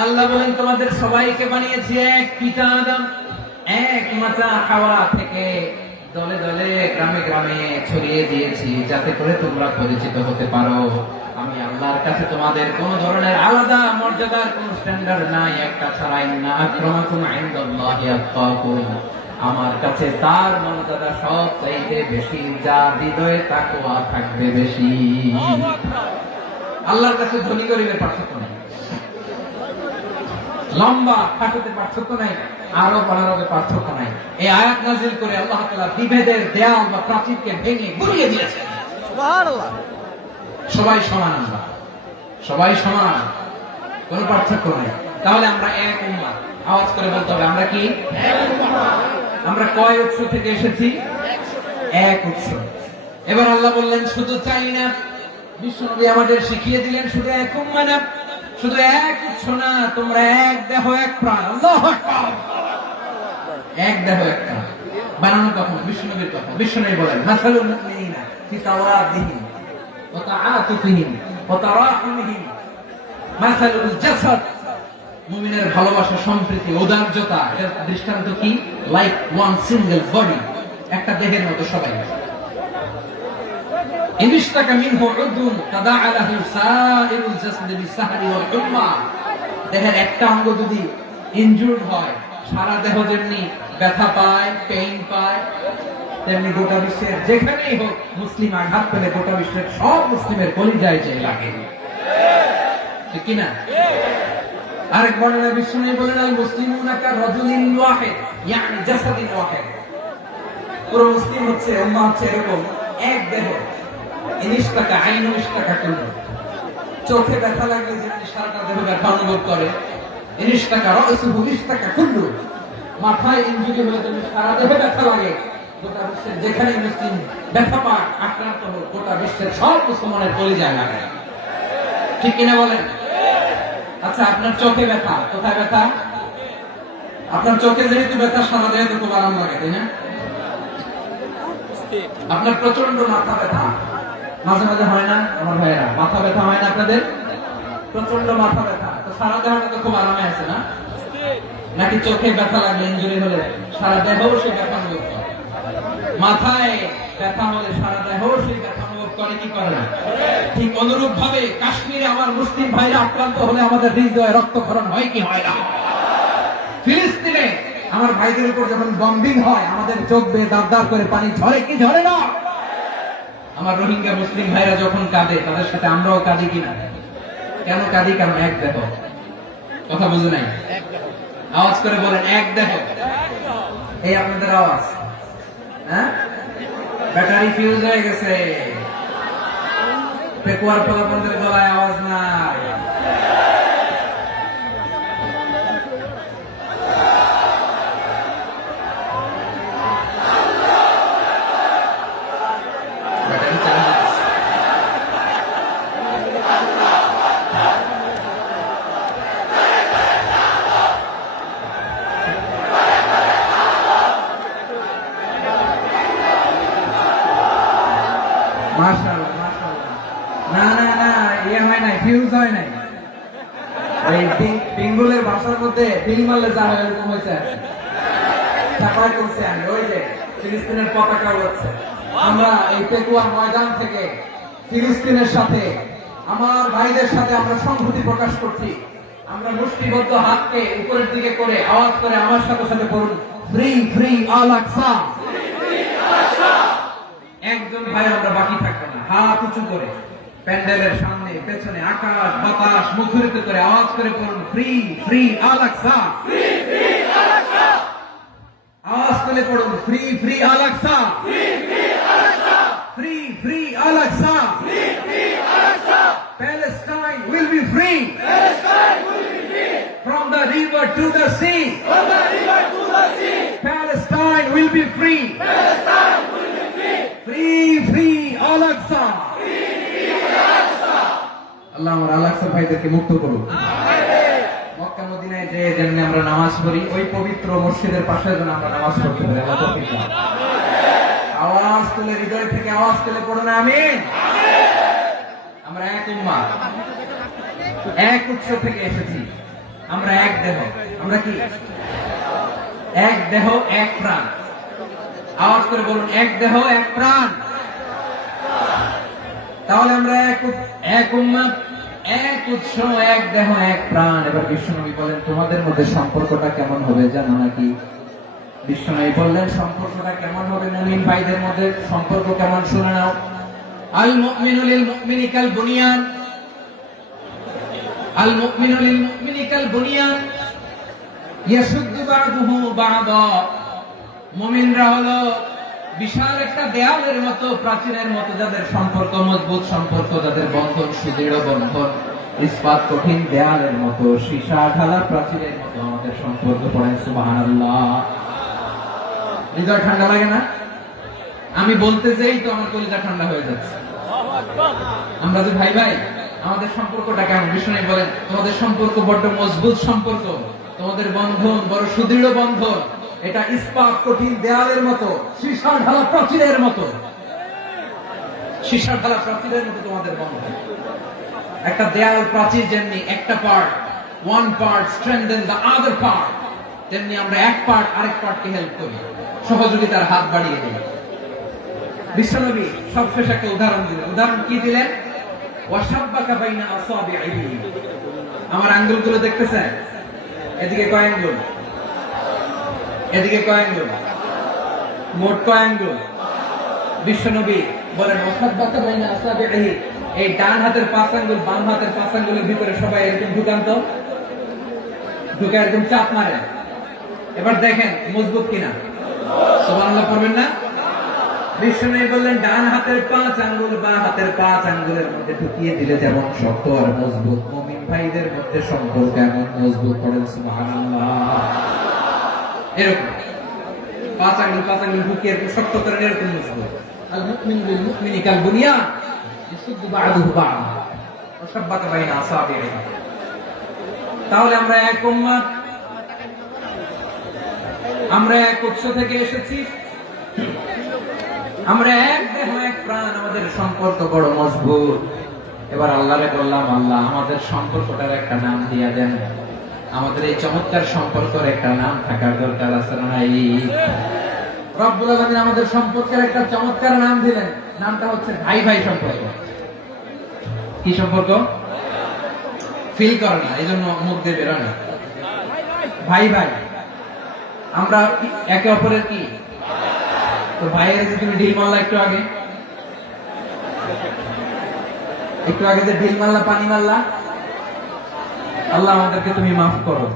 আল্লাহ বলেন তোমাদের সবাইকে বানিয়েছি এক পিতা আদম, এক মাতা হাওয়া থেকে। দলে দলে গ্রামে গ্রামে ছড়িয়ে দিয়েছি যাতে করে তোমরা পরিচিত হতে পারো। আমি আল্লাহর কাছে তোমাদের কোন ধরনের আলাদা মর্যাদার কোন স্ট্যান্ডার্ড নাই একটা ছাড়া। ইন্না আকরামাকুম ইনদাল্লাহি আতকাকুম, আমার কাছে তার মর্যাদা সব চাইতে বেশি, যার হৃদয়ে তাকওয়া থাকবে বেশি। আল্লাহর কাছে ধনী গরিবের পার্থক্য নেই, লম্বা খাটোতে পার্থক্য নাই, আরো অনারবে পার্থক্য নাই। এই আয়াত নাযিল করে আল্লাহ তাআলা বিভেদের দেয়াল বা প্রাচীরকে ভেঙে গুড়িয়ে দিয়েছেন। সুবহানাল্লাহ। সবাই সমান, আমরা সবাই সমান, কোনো পার্থক্য নাই। তাহলে আমরা এক উম্মাহ। আওয়াজ করে বলতে হবে আমরা কি? এক উম্মাহ। আমরা কয় উৎস থেকে এসেছি? এক উৎস। এবার আল্লাহ বললেন শুধু চাই না, বিশ্বনবী আমাদের শিখিয়ে দিলেন শুধু এক উম্মাহ না, শুধু এক উৎস না, তোমরা এক দেহ এক প্রাণ। আল্লাহু আকবার। এক দেহ এক প্রাণ বানানো কখন? বিশ্বনবীর কথা। বিশ্বনবী বলেন মাসালুল মুমিনিনা ফি তাওয়াদিহিম ওয়া তাআতুফিহিম ওয়া তারাহুমিহিম মাসালুল জাসাদ। মুমিনের ভালোবাসা, সম্প্রীতি, ঔদার্যতা, এর দৃষ্টান্ত কি? লাইক ওয়ান সিঙ্গেল বডি, একটা দেহের মতো সবাই। ইনিশতাকা মিনহু উদুন তাদাআ লাহু সাইরুল জাসাদি বিসাহরি ওয়াল হুম্মা। দেহের একটা অঙ্গ যদি ইনজুরড হয়, সারা দেহ যেমনি ব্যথা পায়, পেইন পায়, তেমনি গোটা বিশ্বের যেখানেই হোক মুসলিম আঘাত পেলে গোটা বিশ্বের সব মুসলিমের কলিজায় যে লাগে, ঠিক কি না? আরেক বর্ণনায় বিশ্বনবী বলেন আল মুসলিমুনা কা রাজুলিন ওয়াহিদ, ইয়ানি জাসাদিন ওয়াহিদ। পুরো মুসলিম হচ্ছে, উম্মাহ হচ্ছে এরকম এক দেহ। ইনিশতাকা আইনু ইশতাকা কুল্লু। চোখে ব্যথা লাগলে যেমনি সারাটা দেহ ব্যথা অনুভব করে, ইনিশতাকা রাসুহু ইশতাকা কুল্লু। মাথায় ইনজুরি হলে যেমনি সারা দেহে ব্যথা লাগে, গোটা বিশ্বের যেখানে মুসলিম ব্যথা পায়, আক্রান্ত হোক, গোটা বিশ্বের সব মুসলমানের কলিজায় লাগে, ঠিক কিনা বলেন? আচ্ছা, আপনার চোখে ব্যথা, কোথায় ব্যথা? আপনার চোখে যেহেতু ব্যথা, সারা দেহে তো খুব আরাম লাগে, তাই না? আপনার প্রচন্ড মাথা ব্যথা মাঝে মাঝে হয় না আমার ভাইয়েরা? মাথা ব্যথা হয় না আপনাদের? প্রচন্ড মাথা ব্যথা, তো সারা দেহটা তো খুব আরামে আছে না? নাকি চোখে ব্যথা লাগলে, ইনজুরি হলে সারা দেহ সেই ব্যথা অনুভব করে? মাথায় ব্যথা হলে সারা দেহ সেই ব্যথা অনুভব করে কি করে না? ঠিক অনুরূপ ভাবে কাশ্মীরে আমার মুসলিম ভাইরা আক্রান্ত হলে আমাদের হৃদয়ে রক্তক্ষরণ হয় কি হয় না? ফিলিস্তিনে আমার ভাইদের উপর যখন বম্বিং হয়, আমাদের চোখ বেয়ে দাঁত দাঁত করে পানি ঝরে কি ঝরে না? আমার রোহিঙ্গা মুসলিম ভাইরা যখন কাঁদে, তাদের সাথে আমরাও কাঁদি কিনা? কেন কাঁদি? কারণ এক দেহ। কথা বুঝে নাই? আওয়াজ করে বলেন এক দেহ। এই আপনাদের আওয়াজ, হ্যাঁ? ব্যাটারি ফিউজ হয়ে গেছে, পেকুয়ার পোলাপনদের গলায় আওয়াজ নাই। মাশাআল্লাহ, মাশাআল্লাহ। না না না, ইয়ে হয় নাই, ফিউজ হয় নাই। এই বেঙ্গলের ভাষার মধ্যে বিল মারলে যা হয় এরকম হয়েছে। তারপরে করছি আমি, ওই যে ফিলিস্তিনের পতাকা উড়াচ্ছে। আমরা এই পেকুয়া ময়দান থেকে ফিলিস্তিনের সাথে, আমার ভাইদের সাথে আমরা সংহতি প্রকাশ করছি। আমরা মুষ্টিবদ্ধ হাতকে উপরের দিকে করে আওয়াজ করে আমার সাথে সাথে বলুন ফ্রি ফ্রি আল আকসা। একজন ভাই আমরা বাকি থাকবো না, হাত উঁচু করে প্যান্ডেলের সামনে পেছনে আকাশ বাতাস মুখরিত করে আওয়াজ করে বলুন ফ্রি ফ্রি আল আকসা। আওয়াজ করে পড়ুন free free Al Aqsa, free free Al Aqsa. Palestine will be free from the river to the sea. Palestine will be free. Free free Al Aqsa. আল্লাহ আমার আল আকসা ভাইদেরকে মুক্ত করুন। মক্কা মদিনায় যে যেমনি আমরা নামাজ পড়ি, ওই পবিত্র মসজিদের পাশে যেন আমরা নামাজ পড়তে পারি। আল্লাহ তৌফিক দান। আওয়াজ তুলে, হৃদয় থেকে আওয়াজ তুলে পড়ুন আমিন। আমরা এক উম্মাহ, এক উৎস থেকে এসেছি, আমরা এক দেহ। আমরা কি? এক দেহ এক প্রাণ। আওয়াজ করে বলুন এক দেহ এক প্রাণ। তাহলে আমরা এক উম্মাহ, এক উৎস, এক দেহ এক প্রাণ। এবার বিশ্বনবী বলেন তোমাদের মধ্যে সম্পর্কটা কেমন হবে জানো নাকি? বিশ্বনবী বললেন সম্পর্কটা কেমন হবে মুমিন ভাইদের মধ্যে? সম্পর্ক কেমন শুনে নাও। আল মুমিনু লিল মুমিনি কাল বুনিয়ান, আল মুমিনু লিল মুমিনি কাল বুনিয়ান ইয়াশুদ্দু বা'দুহু বা'দা। মুমিনরা হলো বিশাল একটা দেয়ালের মতো, প্রাচীরের মতো, যাদের সম্পর্ক মজবুত, সম্পর্ক যাদের বন্ধন সুদৃঢ় বন্ধন, ইস্পাত কঠিন দেয়ালের মতো, সীসা ঢালা প্রাচীরের মতো আমাদের সম্পর্ক। পড়েন সুবহানাল্লাহ। হৃদয় ঠান্ডা লাগে না? আমি বলতে যেই তো আমার কলিজা ঠান্ডা হয়ে যাচ্ছে। আমরা যে ভাই ভাই, আমাদের সম্পর্কটা কেমন? বিষ্ণু বলেন তোমাদের সম্পর্ক বড্ড মজবুত সম্পর্ক, তোমাদের বন্ধন বড় সুদৃঢ় বন্ধন, এটা ইস্পাত কঠিন দেয়ালের মতো, সীসার ঢালা প্রাচীরের মতো, সীসার ঢালা প্রাচীরের মতো তোমাদের বন্ধন। একটা দেয়াল প্রাচীর যেমনি একটা part, one part strengthen the other part, তেমনি আমরা এক পার্ট আরেক পার্টকে হেল্প করি, সহযোগিতার হাত বাড়িয়ে দিই। বিশ্বনবী সবশেষ একটা উদাহরণ দিলেন। উদাহরণ কি দিলেন? ওয়াশাব্বাকা বাইনা আসাবিহি, আমার আঙ্গুলগুলো দেখতেছেন? এদিকে কয় আঙ্গুল, এদিকে কয় আঙ্গুল, মোট কয় আঙ্গুল? বিশ্বনবী বলেন ওয়াশাব্বাকা বাইনা আসাবিহি, এই ডান হাতের 5 আঙ্গুল বাম হাতের 5 আঙ্গুলের ভিতরে সবাই এরকম ঢুকান্ত, ঢুকে এরকম চাপ মারে। এবার দেখেন মজবুত কিনা। সুবহানাল্লাহ পড়বেন না? বিষ্ণু বললেন ডান হাতের 5 আঙ্গুল বাম হাতের 5 আঙ্গুলের মধ্যে ঢুকিয়ে দিলে যেমন শক্ত আর মজবুত, মুমিন ভাইদের মধ্যে সম্পর্ক এমন মজবুত। পড়েন সুবহানাল্লাহ। এরকম 5 আঙ্গুল ঢুকিয়ে শক্ত করে এরকম মজবুত। আল মুমিনু লিল মুমিনি কাল বুনিয়ান ইয়াসুদ্দু বা'দুহু বা'দা ওয়া শাব্বাকা বাইনা আসাবিহি। তাহলে আমরা এক উম্মাহ, আমরা এক উৎস থেকে এসেছি, আমরা এক দেহ এক প্রাণ, আমাদের সম্পর্ক বড় মজবুত। এবার আল্লাহরে বললাম, আল্লাহ আমাদের সম্পর্কটার একটা নাম দিয়া দেন। আমাদের এই চমৎকার সম্পর্কের একটা নাম থাকার দরকার আছে না নাই? রব্বুল আলামিন আমাদের সম্পর্কের একটা চমৎকার নাম দিলেন, নামটা হচ্ছে ভাই ভাই সম্পর্ক। কি সম্পর্ক? ফিল করে না, এই জন্য মুখ দিয়ে বেরোয় না। ভাই ভাই, আমরা একে অপরের কি? তো ভাইয়ের যে তুমি ঢিল মারলা একটু আগে, একটু আগে যে ঢিল মারলা, পানি মারলা, আল্লাহ আমাদেরকে তুমি মাফ করো।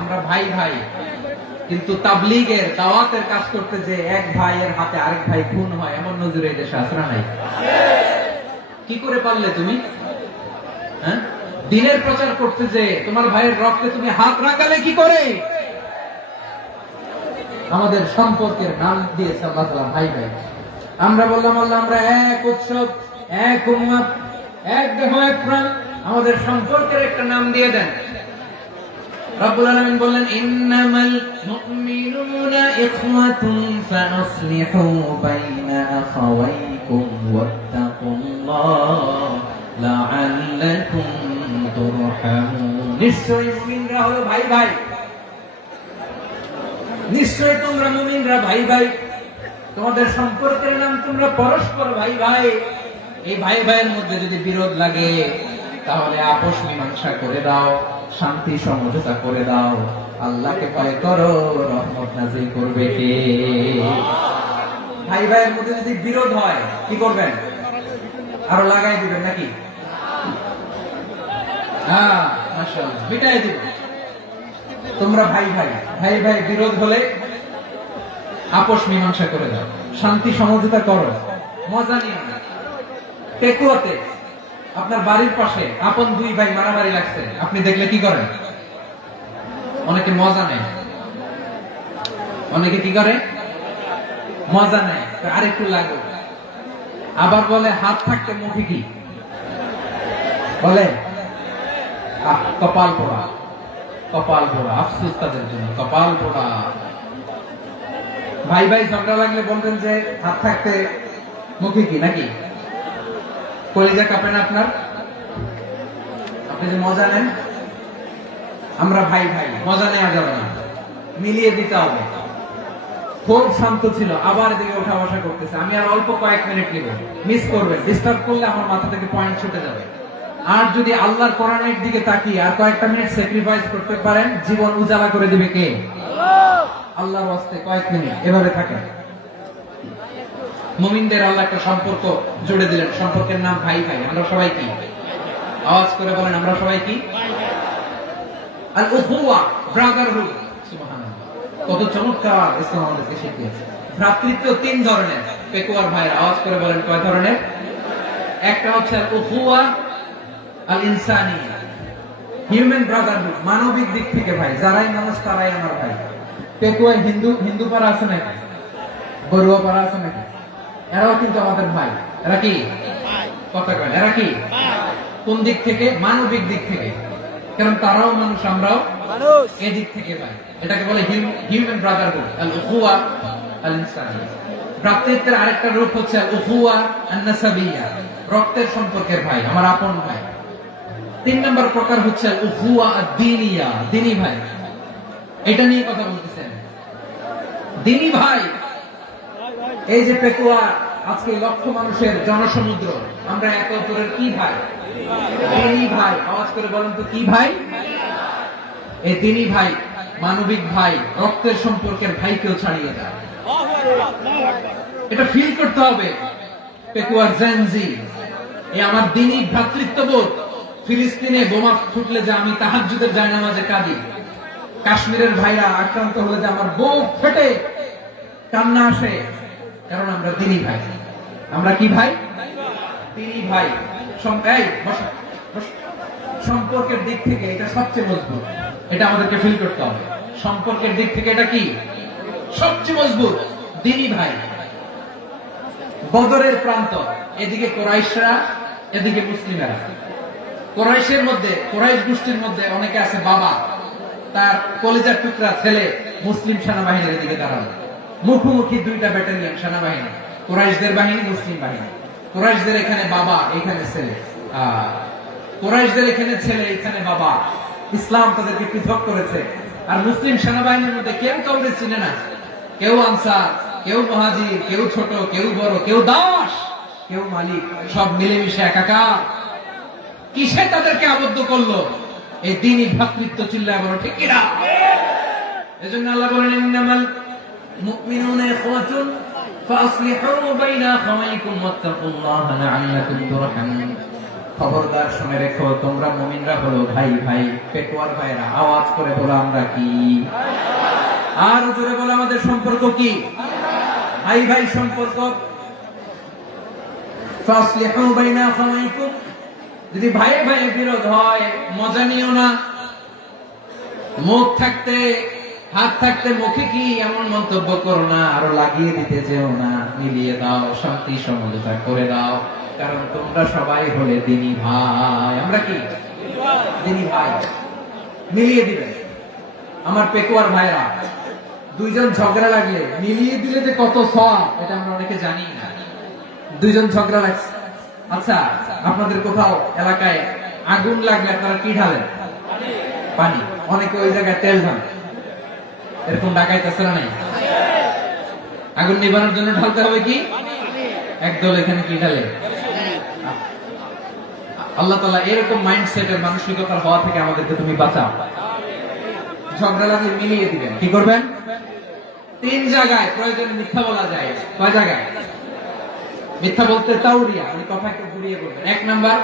আমরা ভাই ভাই, কিন্তু তাবলীগের দাওয়াতের কাজ করতে যে এক ভাইয়ের হাতে আরেক ভাই খুন হয়, এমন নজরে এই দেশে আছে না নাই? কি করে পারলে তুমি? হ্যাঁ, দিনের প্রচার করতে যে তোমার ভাইয়ের রক্তে তুমি হাত রাখালে কি করে? আমাদের সম্পর্কের নাম দিয়েছে আল্লাহ তাআলা ভাই ভাই। আমরা বললাম আল্লাহ আমরা এক উৎসব, এক উম্মাহ, এক দেহ এক প্রাণ, আমাদের সম্পর্কের একটা নাম দিয়ে দেন। রব্বুল আলামিন বললেন ইন্নামাল মুমিনুনা ইখওয়াতুন ফাসলিহু বাইনা আখাওয়াইকুম ওয়াত্তাকুল্লাহ লাআল্লাকুম তুরহামুন। নিশ্চয়ই মুমিনরা হলো ভাই ভাই, নিশ্চয় তোমরা মুমিনরা ভাই ভাই, তোমাদের সম্পর্কের নাম তোমরা পরস্পর ভাই ভাই। এই ভাই ভাইয়ের মধ্যে যদি বিরোধ লাগে তাহলে আপোষ মীমাংসা করে দাও, শান্তি সমঝোতা করে দাও। আল্লাহকে ভয় করো, রহমত নাযিল করবে কে? ভাই ভাইয়ের মধ্যে যদি বিরোধ হয় কি করবেন? আরো লাগাই দিবেন নাকি? হ্যাঁ মাশাআল্লাহ, মিটাই দিবেন। তোমরা ভাই ভাই, ভাই ভাই বিরোধ হলে আপোষ মীমাংসা করে দাও, শান্তি সমঝোতা করো, মজা নিও না। টেকুয়াতে আপনার বাড়ির পাশে আপন দুই ভাই মারামারি লাগছে, আপনি দেখলে কি করেন? অনেকে মজা নেয়, অনেকে কি করে? মজা নেয়, আরেকটু লাগো। আবার বলে হাত থাকতে মুখে কি বলে? কপাল পোড়া, কপাল পোড়া। আফসোস তাদের জন্য, কপাল পোড়া। ভাই ভাই ঝগড়া লাগলে বলবেন যে হাত থাকতে মুখে কি, নাকি? কলিজা কাঁপে না আপনার? আপনি যে মজা নেন। আমরা ভাই ভাই, মজা নেওয়া যাবে না, মিলিয়ে দিতে হবে। খুব শান্ত ছিল, আবার এদিকে ওঠা বসা করতেছে। আমি আর অল্প কয়েক মিনিট নিব, মিস করবেন। ডিস্টার্ব করলে আমার মাথা থেকে পয়েন্ট ছুটে যাবে। আর যদি আল্লাহর কোরআনের দিকে তাকিয়ে আর কয়েকটা মিনিট স্যাক্রিফাইস করতে পারেন, জীবন উজালা করে দিবে কে? আল্লাহর ওয়াস্তে কয়েক মিনিট এভাবে থাকে। মুমিনদের আল্লাহ একটা সম্পর্ক জুড়ে দিলেন, সম্পর্কের নাম ভাই ভাই। আমরা সবাই কি? আওয়াজ করে বলেন, আমরা সবাই কি? আল উখওয়া, ব্রাদারহুড। সুবহানাল্লাহ, কত চমৎকার ইসলাম আমাদেরকে শিখিয়েছে। ভ্রাতৃত্ব 3 ধরনের। পেকুয়ার ভাইয়ের আওয়াজ করে বলেন কয় ধরনের? একটা হচ্ছে আল উখওয়া আল ইনসানিয়া, হিউম্যান ব্রাদারহুড, মানবিক দিক থেকে ভাই, যারাই মানুষ তারাই আমার ভাই। পেকুয়ায় হিন্দু পাড়া আছে নাকি? বড়ুয়া পাড়া আছে নাকি? এরাও কিন্তু আমাদের ভাই। এরা কি কথা কয়? এরা কি কোন দিক থেকে? মানবিক দিক থেকে। কারণ তারাও মানুষ, আমরাও মানুষ, এদিক থেকে ভাই। এটাকে বলে হিউম্যান ব্রাদারহুড, আল উখুয়া আল ইনসানিয়া। ভ্রাতৃত্বের আরেকটা রূপ হচ্ছে আল উখুয়া আন নাসাবিয়া, রক্তের সম্পর্কের ভাই, আমার আপন ভাই। 3 নম্বর প্রকার হচ্ছে আল উখুয়া আদ-দীনিয়া, দ্বীনি ভাই। এটা নিয়ে কথা বলতেছেন, দ্বীনি ভাই। এই যে পেকুয়া, আজকে লক্ষ মানুষের জনসমুদ্র, আমরা একে অপরের কি ভাই? দ্বীনি ভাই। আওয়াজ করে বলেন তো, কি ভাই? এই দ্বীনি ভাই, মানবিক ভাই, রক্তের সম্পর্কের ভাইকেও ছাড়িয়ে যায়। এটা ফিল করতে হবে। পেকুয়ার জেনজি, এই আমার দ্বীনি ভ্রাতৃত্ববোধ। ফিলিস্তিনে বোমা ফুটলে যে আমি তাহাজ্জুদের জায়নামাজে কাঁদি, কাশ্মীরের ভাইরা আক্রান্ত হলে যে আমার বুক ফেটে কান্না আসে, কারণ আমরা দ্বীনি ভাই। আমরা কি ভাই? দ্বীনি ভাই। সম্পর্কের দিক থেকে এটা সবচেয়ে মজবুত। এটা আমাদেরকে ফিল করতে হবে। সম্পর্কের দিক থেকে এটা কি সবচেয়ে মজবুত? দ্বীনি ভাই। বদরের প্রান্ত, এদিকে কোরাইশরা, এদিকে মুসলিমেরা। কোরাইশের মধ্যে, কোরাইশ গোষ্ঠীর মধ্যে অনেকে আছে বাবা, তার কলিজার টুকরা ছেলে মুসলিম সেনাবাহিনীর এদিকে দাঁড়ানো। মুখোমুখি দুইটা ব্যাটালিয়ন সেনাবাহিনী, কোরাইশদের বাহিনী, মুসলিম বাহিনী। কোরাইশদের এখানে বাবা, এখানে ছেলে। কোরাইশদের এখানে ছেলে, এখানে বাবা। ইসলাম তাদেরকে পৃথক করেছে। আর মুসলিম সেনাবাহিনীর মধ্যে কেউ কাউকে চিনে না। কেউ আনসার, কেউ মুহাজির, কেউ ছোট, কেউ বড়, কেউ দাস, কেউ মালিক, সব মিলেমিশে একাকার। কিসে তাদেরকে আবদ্ধ করলো? এই দ্বীনি ভ্রাতৃত্ব। চিল্লায় বলো ঠিক কিনা? এজন্য আল্লাহ বলেন, ইন্নামাল মুমিনুনা ইখওয়াতুন ফাসলিহু বাইনা আখাওয়াইকুম ওয়াত্তাকুল্লাহা লাআল্লাকুম তুরহামুন। খবরদার শুনে রেখো, তোমরা মুমিনরা হলো ভাই ভাই। পেকুয়ার ভাইরা আওয়াজ করে বলো, আমরা কি? আর জোরে বলো, আমাদের সম্পর্ক কি? ভাই ভাই সম্পর্ক। ফাসলিহু বাইনা আখাওয়াইকুম, যদি ভাইয়ে ভাইয়ে বিরোধ হয় মজা নিও না। মুখ থাকতে, হাত থাকতে মুখে কি এমন মন্তব্য করো না, আরো লাগিয়ে দিতে যেও না। মিলিয়ে দাও, শান্তি সমঝোতা করে দাও, কারণ তোমরা সবাই হলে দ্বীনি ভাই। আমরা কি? দ্বীনি ভাই। মিলিয়ে দিবে। আমার পেকুয়ার ভাইরা, দুইজন ঝগড়া লাগলে মিলিয়ে দিলে যে কত সওয়াব, এটা আমরা অনেকে জানি না। দুইজন ঝগড়া লাগছে, আচ্ছা আপনাদের কোথাও এলাকায় আগুন লাগলে আপনারা কি ঢালেন? পানি। অনেকে ওই জায়গায় তেল ঢালেন। এরকম ডাকাইতেছে না? নাই? আগুন নিবানোর জন্য ঢালতে হবে কি? একদল এখানে কি ঢালে? আল্লাহ তাআলা এরকম মাইন্ডসেটের, মানসিকতার হওয়া থেকে আমাদেরকে তুমি বাঁচাও। ঝগড়া লাগলে মিলিয়ে দিবেন। কি করবেন? 3 জায়গায় প্রয়োজনে মিথ্যা বলা যায়। কয় জায়গায় মিথ্যা বলতে? তাওরিয়া, ওই কথাকে ঘুরিয়ে বলবেন। 1 নাম্বার,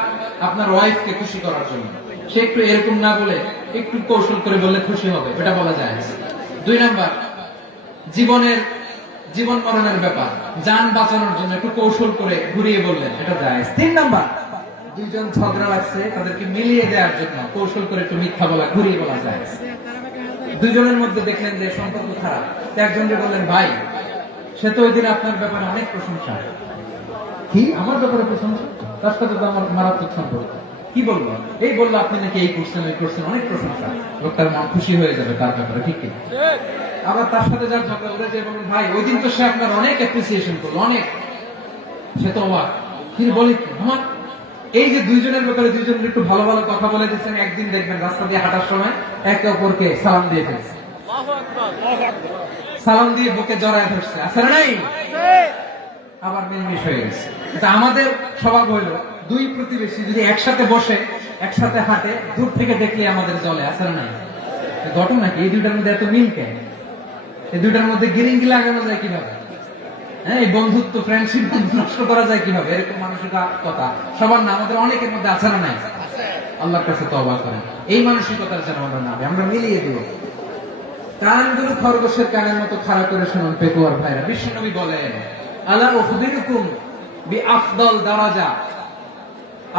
আপনার ওয়াইফকে খুশি করার জন্য। সে একটু এরকম না বলে একটু কৌশল করে বললে খুশি হবে, এটা বলা যায়। 2 নাম্বার, জীবন মরণের ব্যাপার, জান বাঁচানোর জন্য একটু কৌশল করে ঘুরিয়ে বললেন, এটা যায়। 3 নাম্বার, দুইজন ঝগড়া লাগছে, তাদেরকে মিলিয়ে দেওয়ার জন্য কৌশল করে একটু মিথ্যা বলা, ঘুরিয়ে বলা যায়। দুইজনের মধ্যে দেখলেন যে সম্পর্ক খারাপ, একজনকে বললেন, ভাই সে তো ওই দিন আপনার ব্যাপারে অনেক প্রশংসা। কি? আমার ব্যাপারে প্রশংসা? তার সাথে তো আমার মারাত্মক সম্পর্ক। কি বলবো? এই বললো আপনি নাকি এই করছেন, ওই করছেন, অনেক প্রশংসা। লোকটার মন খুশি হয়ে যাবে তার ব্যাপারে, ঠিক কি? আবার তার সাথে যার ঝগড়া করে যে বলুন, ভাই ওই দিন তো সে আপনার অনেক অ্যাপ্রিসিয়েশন করলো, অনেক। সে তো অবাক। কি বলি আমার এই যে দুইজনের ব্যাপারে দুইজনের একটু ভালো ভালো কথা বলে দিচ্ছেন, একদিন দেখবেন রাস্তা দিয়ে হাঁটার সময় একে অপরকে সালাম দিয়ে ফেলছে, সালাম দিয়ে বুকে জড়ায় ধরছে, আছে না নাই? আবার মিলমিশ হয়ে গেছে। এটা আমাদের স্বভাব হইল, দুই প্রতিবেশী যদি একসাথে বসে একসাথে হাঁটে, দূর থেকে দেখলে আমাদের জলে, আছে না নাই? ঘটনা কি? এই দুইটার মধ্যে এত মিল কেন? এই দুইটার মধ্যে গিরিঙ্গি লাগানো যায় কিভাবে? হ্যাঁ, এই বন্ধুত্ব, ফ্রেন্ডশিপ নষ্ট করা যায় কিভাবে? এরকম মানসিকতা সবার না, আমাদের অনেকের মধ্যে আছে না নাই? আল্লাহর কাছে তওবা করেন, এই মানসিকতার যেন আমরা না, আমরা মিলিয়ে দেব। কানগুলো খরগোশের কানের মতো খাড়া করে শুনুন পেকুয়ার ভাইরা। বিশ্বনবী বলেন, আলা উখবিরুকুম বিআফদাল দারাজা,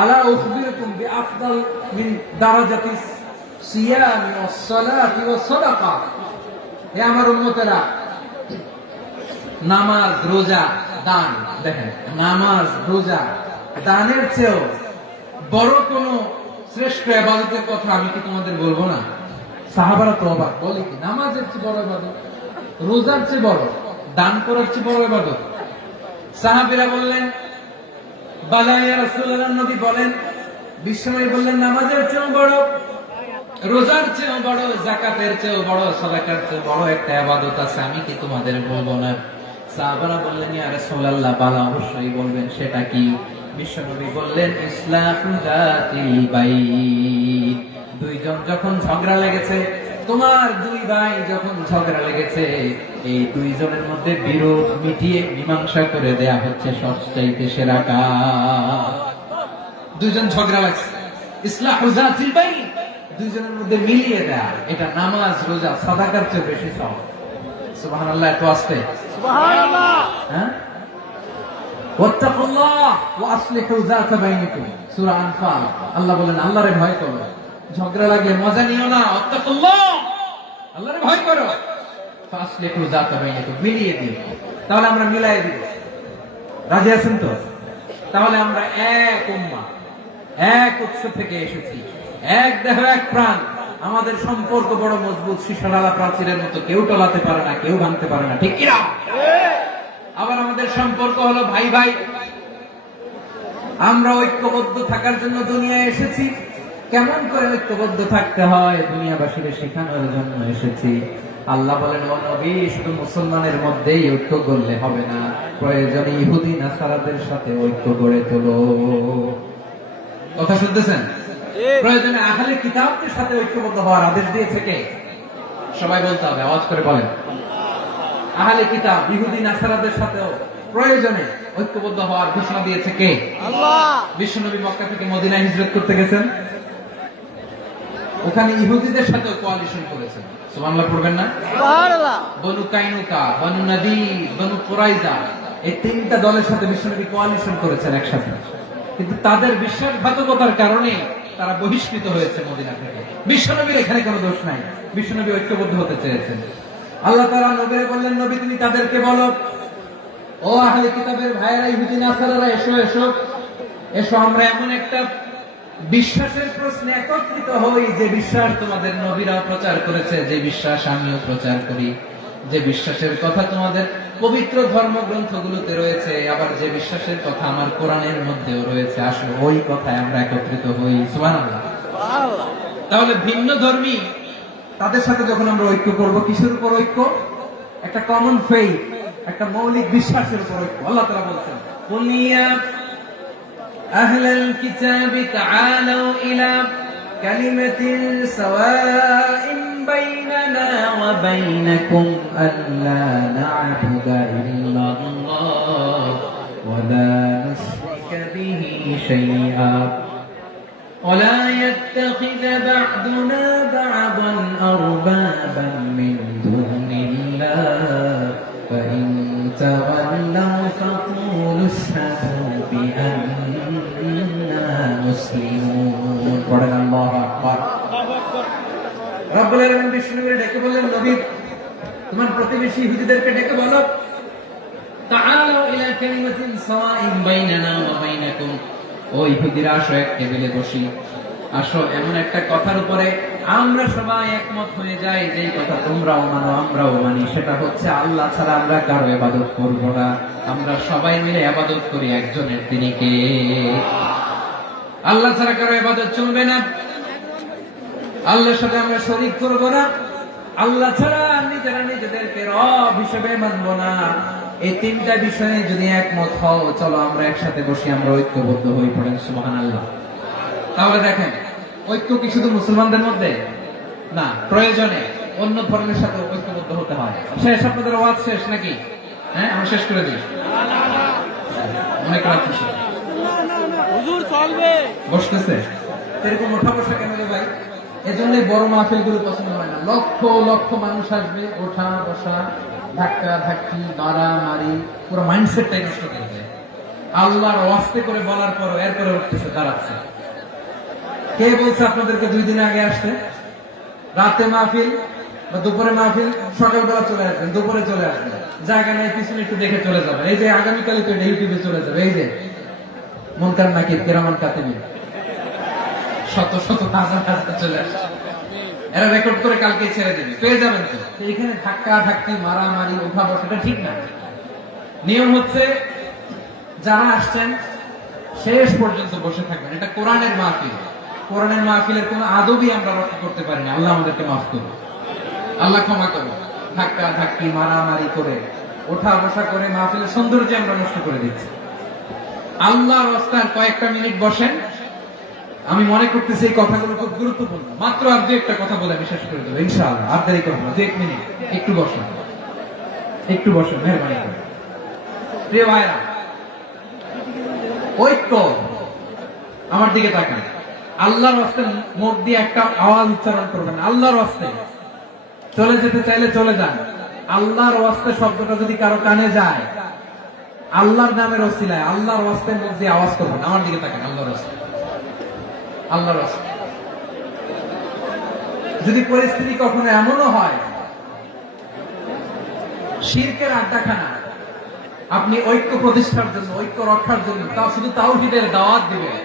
আলা উখবিরুকুম বিআফদাল মিন দারাজাতিস সিয়ামি ওয়াস সালাতি ওয়াস সাদাকা। হে আমার উম্মতেরা, নামাজ, রোজা, দান। দেখেন, নামাজ, রোজা, দানের চেয়েও বড় কোন শ্রেষ্ঠ ইবাদতের কথা আমি কি তোমাদের বলবো না? সাহাবারা তো অবাক, বলে কি নামাজের চেয়ে বড় ইবাদত, রোজার চেয়ে বড়, দান করার চেয়ে বড় ইবাদত? সাহাবীরা বললেন, বালা ইয়া রাসূলুল্লাহ, নবী বলেন। বিশ্বনবী বললেন, নামাজের চেয়েও বড়, রোজার চেয়েও বড়, যাকাতের চেয়েও বড়, সাদাকার চেয়েও বড় একটা ইবাদত আছে, আমি কি তোমাদের বলবো না? সাহাবারা বললেন, ইয়া রাসূলুল্লাহ, বালা, অবশ্যই বলবেন, সেটা কি? বিশ্বনবী বললেন, ইসলাহু যাতিল বাইন। দুইজন যখন ঝগড়া লেগেছে, তোমার দুই ভাই যখন ঝগড়া লেগেছে, এই দুইজনের মধ্যে বিরোধ মিটিয়ে মীমাংসা করে দেয়া হচ্ছে সবচাইতে সেরা কাজ। দুইজন ঝগড়া লাগছে, ইসলাহু যাতিল বাইন, দুইজনের মধ্যে মিলিয়ে দেয়া, এটা নামাজ, রোজা, সাদাকার চেয়ে বেশি সওয়াব। সুবহানাল্লাহ, এত আসতে সুবহানাল্লাহ। হ্যাঁ, ওয়াত্তাকুল্লাহ ওয়া আসলিহু যাতা বাইনিকুম, সূরা আনফাল। আল্লাহ বলেন, আল্লাহরে ভয় করো, ঝগড়া লাগলে মজা নিও না, ওয়াত্তাকুল্লাহ, আল্লাহরে ভয় করো, ফাসলিহু যাতা বাইনিকুম, মিলিয়ে দিও। তাহলে আমরা মিলাই দিব, রাজি আছেন তো? তাহলে আমরা এক উম্মাহ, এক উৎস থেকে এসেছি, এক দেহ, এক প্রাণ। আমাদের সম্পর্ক বড় মজবুত, শিশারালা প্রাচীরের মতো, কেউ টলাতে পারে না, কেউ ভাঙতে পারে না, ঠিক কিনা? আবার আমাদের সম্পর্ক হলো ভাই ভাই। আমরা ঐক্যবদ্ধ থাকার জন্য দুনিয়ায় এসেছি। কেমন করে ঐক্যবদ্ধ থাকতে হয় দুনিয়াবাসীকে শেখানোর জন্য এসেছি। আল্লাহ বলেন, ও নবী, শুধু মুসলমানের মধ্যেই ঐক্য করলে হবে না, প্রয়োজনে ইহুদি নাসারাদের সাথে ঐক্য গড়ে তোলো। কথা শুনতেছেন? প্রয়োজনে আহলে কিতাবদের সাথে ঐক্যবদ্ধ হওয়ার আদেশ দিয়েছে কে? সবাই বলতে হবে, আওয়াজ করে বলেন। আহলে কিতাব, ইহুদি নাসারাদের সাথেও প্রয়োজনে ঐক্যবদ্ধ হওয়ার ঘোষণা দিয়েছে কে? আল্লাহ। বিশ্বনবী মক্কা থেকে মদিনায় হিজরত করতে গেছেন, ওখানে ইহুদিদের সাথে কোয়ালিশন করেছেন। সুবহানাল্লাহ পড়বেন না? সুবহানাল্লাহ। বনু কাইনুকা, বনু নাদির, বনু কুরাইজা, এই তিনটা দলের সাথে বিশ্বনবী কোয়ালিশন করেছেন একসাথে। কিন্তু তাদের বিশ্বাসঘাতকতার কারণে তারা বহিষ্কৃত হয়েছে মদিনা থেকে। বিশ্বনবীর এখানে কোনো দোষ নাই, বিশ্বনবী ঐক্যবদ্ধ হতে চেয়েছেন। আল্লাহ তাআলা নবীকে বললেন, নবী তুমি তাদেরকে বলো, ও আহলে কিতাবের ভাইয়েরা, ইহুদি নাসারারা, এসো এসো এসো, আমরা এমন একটা বিশ্বাসের প্রশ্নে একত্রিত হই, যে বিশ্বাস তোমাদের নবীরা প্রচার করেছে, যে বিশ্বাস আমিও প্রচার করি, যে বিশ্বাসের কথা তোমাদের পবিত্র ধর্মগ্রন্থগুলোতে রয়েছে, আবার যে বিশ্বাসের কথা আমার কোরআনের মধ্যেও রয়েছে, আসলে ওই কথায় আমরা একত্রিত হই। সুবহানাল্লাহ। তাহলে ভিন্ন ধর্মী তাদের সাথে যখন আমরা ঐক্য করব, কিসের উপর ঐক্য? একটা কমন ফেইথ, একটা মৌলিক বিশ্বাসের উপর ঐক্য। আল্লাহ তাআলা বলছেন, কুল ইয়া আহলাল কিতাবি তাআলু ইলা কালিমাতিন সাওয়াইন বাইনানা ওয়া বাইনাকুম আল্লা না'বুদা ইল্লাল্লাহ ওয়া লা নুশরিকা বিহি শাইআ ولا يتخذ بعضنا بعضا أربابا من دون الله فإن تولوا فقولوا اشهدوا بأننا مسلمون. قرآن الله أكبر. رب العالمين বিশ্বনবীকে ডেকে বললেন, নবী তোমার প্রতিবেশী ইহুদিদেরকে ডেকে বলো, তাআলু ইলা কালিমাতিন সাওয়াইন বাইনানা ওয়া বাইনাকুম, ও ইহুদিরা, আসো এক টেবিলে বসি, আসো এমন একটা কথার উপরে আমরা সবাই একমত হয়ে যাই, যে কথা তোমরাও মানো আমরাও মানি, সেটা হচ্ছে আল্লাহ ছাড়া আমরা কারো ইবাদত করব না, আমরা সবাই মিলে ইবাদত করি একজনের, তিনি কে? আল্লাহ ছাড়া কারো ইবাদত চলবে না, আল্লাহর সাথে আমরা শরীক করব না, আল্লাহ ছাড়া নিজেরা নিজেদেরকে রব হিসেবে মানব না। এই তিনটা বিষয়ে যদি একমত হও, চলো আমরা একসাথে বসি, আমরা ঐক্যবদ্ধ হয়ে পড়েন। সুবহানাল্লাহ। তাহলে দেখেন, ঐক্য কি শুধু মুসলমানদের মধ্যে না, প্রয়োজনে অন্য ধর্মের সাথে ঐক্যবদ্ধ হতে হয়। শেষ? আপনাদের ওয়াজ শেষ নাকি? হ্যাঁ, আমি শেষ করে দিই। অনেক রাত হয়েছে, হুজুর চলবে, বসতেছে এরকম ওঠা বসা কেন রে ভাই? এজন্যই বড় মাহফিল গুলো পছন্দ হয় না। লক্ষ লক্ষ মানুষ আসবে, ওঠা বসা, ধাক্কা ধাক্কি, মারামারি, পুরো মাইন্ডসেটটাই নষ্ট করে দেয়। আল্লাহর ওয়াস্তে করে বলার পর এরপরে উঠতেছে, দাঁড়াচ্ছে। কে বলছে আপনাদেরকে 2 দিন আগে আসতে? রাতে মাহফিল, বা দুপুরে মাহফিল সকালবেলা চলে আসবেন, দুপুরে চলে আসবেন, জায়গা নাই পিছনে একটু দেখে চলে যাবেন। এই যে আগামীকালই তো এটা ইউটিউবে চলে যাবে, এই যে মুনকার নাকিব কিরামান কাতিবিন শত শত হাজার হাজার চলে আসছে, এরা রেকর্ড করে কালকে ছেড়ে দেবে, পেয়ে যাবেন তো। এখানে ধাক্কা ধাক্কি মারামারি ওঠা বসাটা ঠিক না। নিয়ম হচ্ছে যারা আসছেন শেষ পর্যন্ত বসে থাকবেন। এটা কোরআনের মাহফিল, কোরআনের মাহফিলের কোন আদবই আমরা রক্ষা করতে পারি না। আল্লাহ আমাদেরকে মাফ করুন, আল্লাহ ক্ষমা করুন। ধাক্কা ধাক্কি মারামারি করে ওঠা বসা করে মাহফিলের সৌন্দর্য আমরা নষ্ট করে দিচ্ছি। আল্লাহর রাস্তায় কয়েকটা মিনিট বসেন। আমি মনে করতেছি এই কথাগুলো খুব গুরুত্বপূর্ণ। মাত্র আর দু একটা কথা বলে আমি শেষ করে দেবো ইনশাআল্লাহ। আর দেরি করবো না, 2 মিনিট একটু বসেন, একটু বসেন মেহরবানি করে। প্রিয় ভাইরা, ঐক্য, আমার দিকে তাকান। আল্লাহর রাস্তে মুখ দিয়ে একটা আওয়াজ উচ্চারণ করবেন, আল্লাহর রাস্তে। চলে যেতে চাইলে চলে যান। আল্লাহর রাস্তে শব্দটা যদি কারো কানে যায়, আল্লাহর নামের ওসিলায় আল্লাহর রাস্তে মুখ দিয়ে আওয়াজ করবেন। আমার দিকে তাকান, আল্লাহর রাস্তে, আল্লাহর রাস্তে। যদি পরিস্থিতি কখনো এমনও হয় শিরকের আড্ডাখানা, আপনি ঐক্য প্রতিষ্ঠার জন্য, ঐক্য রক্ষার জন্য তাও শুধু তাওহীদের দাওয়াত দিবেন,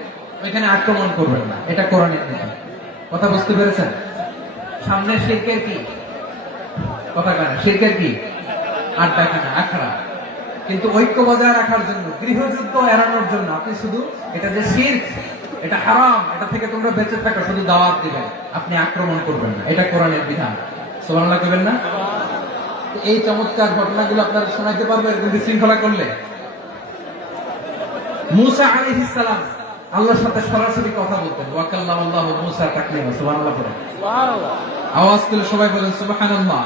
ওইখানে আক্রমণ করবেন না। এটা কোরআনের নিয়ম। কথা বুঝতে পেরেছেন? সামনে শিরকের কি কথা কানে, শিরকের কি আড্ডাখানা, আখড়া। কিন্তু ঐক্য বজায় রাখার জন্য, গৃহযুদ্ধ এড়ানোর জন্য আপনি শুধু এটা যে শিরক, এটা হারাম, এটা থেকে তোমরা বেঁচে থাকো, শুধু দাওয়াত দিবেন, আপনি আক্রমণ করবেন না। এটা কোরআনের বিধান। সুবহানাল্লাহ কইবেন না? এই চমৎকার ঘটনাগুলো আপনারা শোনাইতে পারবেন এরকম বিশৃঙ্খলা করলে। মূসা আলাইহিস সালাম আল্লাহর সাথে সরাসরি কথা বলতেন। ওয়া কাল্লামাল্লাহু মূসা তাকলিমা। সুবহানাল্লাহ পড়েন, সুবহানাল্লাহ। আওয়াজ করে সবাই বলেন সুবহানাল্লাহ।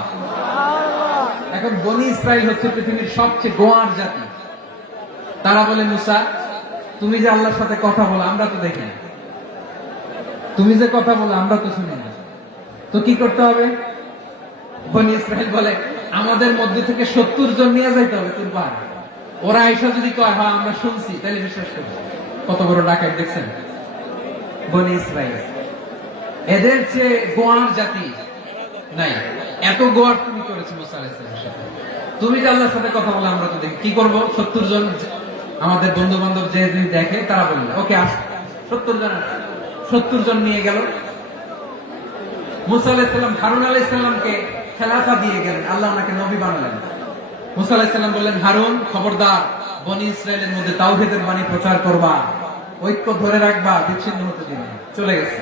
এখন বনি ইসরাইল হচ্ছে পৃথিবীর সবচেয়ে গোয়ার জাতি। তারা বলে, মূসা তুমি যে আল্লাহর সাথে কথা বলো আমরা তো দেখি না, তুমি যে কথা বলো আমরা তো শুনি না, তো কি করতে হবে? বনি ইসরাইল বলে, আমাদের মধ্যে থেকে 70 জন নিয়ে যাইতে হবে তোর পাহাড়ে। ওরা আইসা যদি কয় হ্যাঁ আমরা শুনছি, তাহলে বিশ্বাস করবো। কত বড় ডাকাত দেখছেন বনি ইসরাইল। এদের চেয়ে গোয়ার জাতি নাই। এত গোয়ার তুমি করেছো মুসা আলাইহিস সালামের সাথে। তুমি যে আল্লাহর সাথে কথা বলে আমরা তো দেখি, কি করবো? 70 জন আমাদের বন্ধু বান্ধব যে দেখে তারা বললো ওকে আস, 70 জন 70 জন নিয়ে গেল। মুসা আলাইহিস সালাম হারুন আলাইহিস সালামকে খেলাফা দিয়ে গেলেন, আল্লাহ ওনাকে নবী বানালেন। মুসা আলাইহিস সালাম বললেন, হারুন খবরদার, বনি ইসরায়েলের মধ্যে তাওহীদের বাণী প্রচার করবা, ঐক্য ধরে রাখবা, বিচ্ছিন্ন হতে দিবে না। চলে গেছে।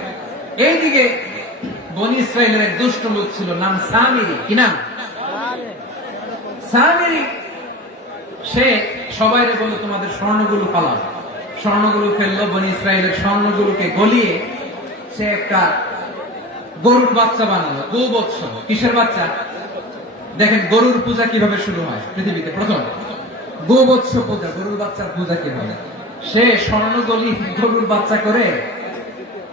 এইদিকে বনি ইসরায়েলের এক দুষ্ট লোক ছিল, নাম সামিরি। কি নাম? সামিরি। সে সবাইরে বলল তোমাদের স্বর্ণগুলো পালাও। স্বর্ণগুলো ফেললো, বনি ইসরায়েলের স্বর্ণগুলোকে গলিয়ে সে একটা গরুর বাচ্চা বানালো। গোবৎস। কিসের বাচ্চা? দেখেন গরুর পূজা কিভাবে শুরু হয় পৃথিবীতে প্রথম, গোবৎস পূজা, গরুর বাচ্চার পূজা কিভাবে। সে স্বর্ণ গলি গরুর বাচ্চা করে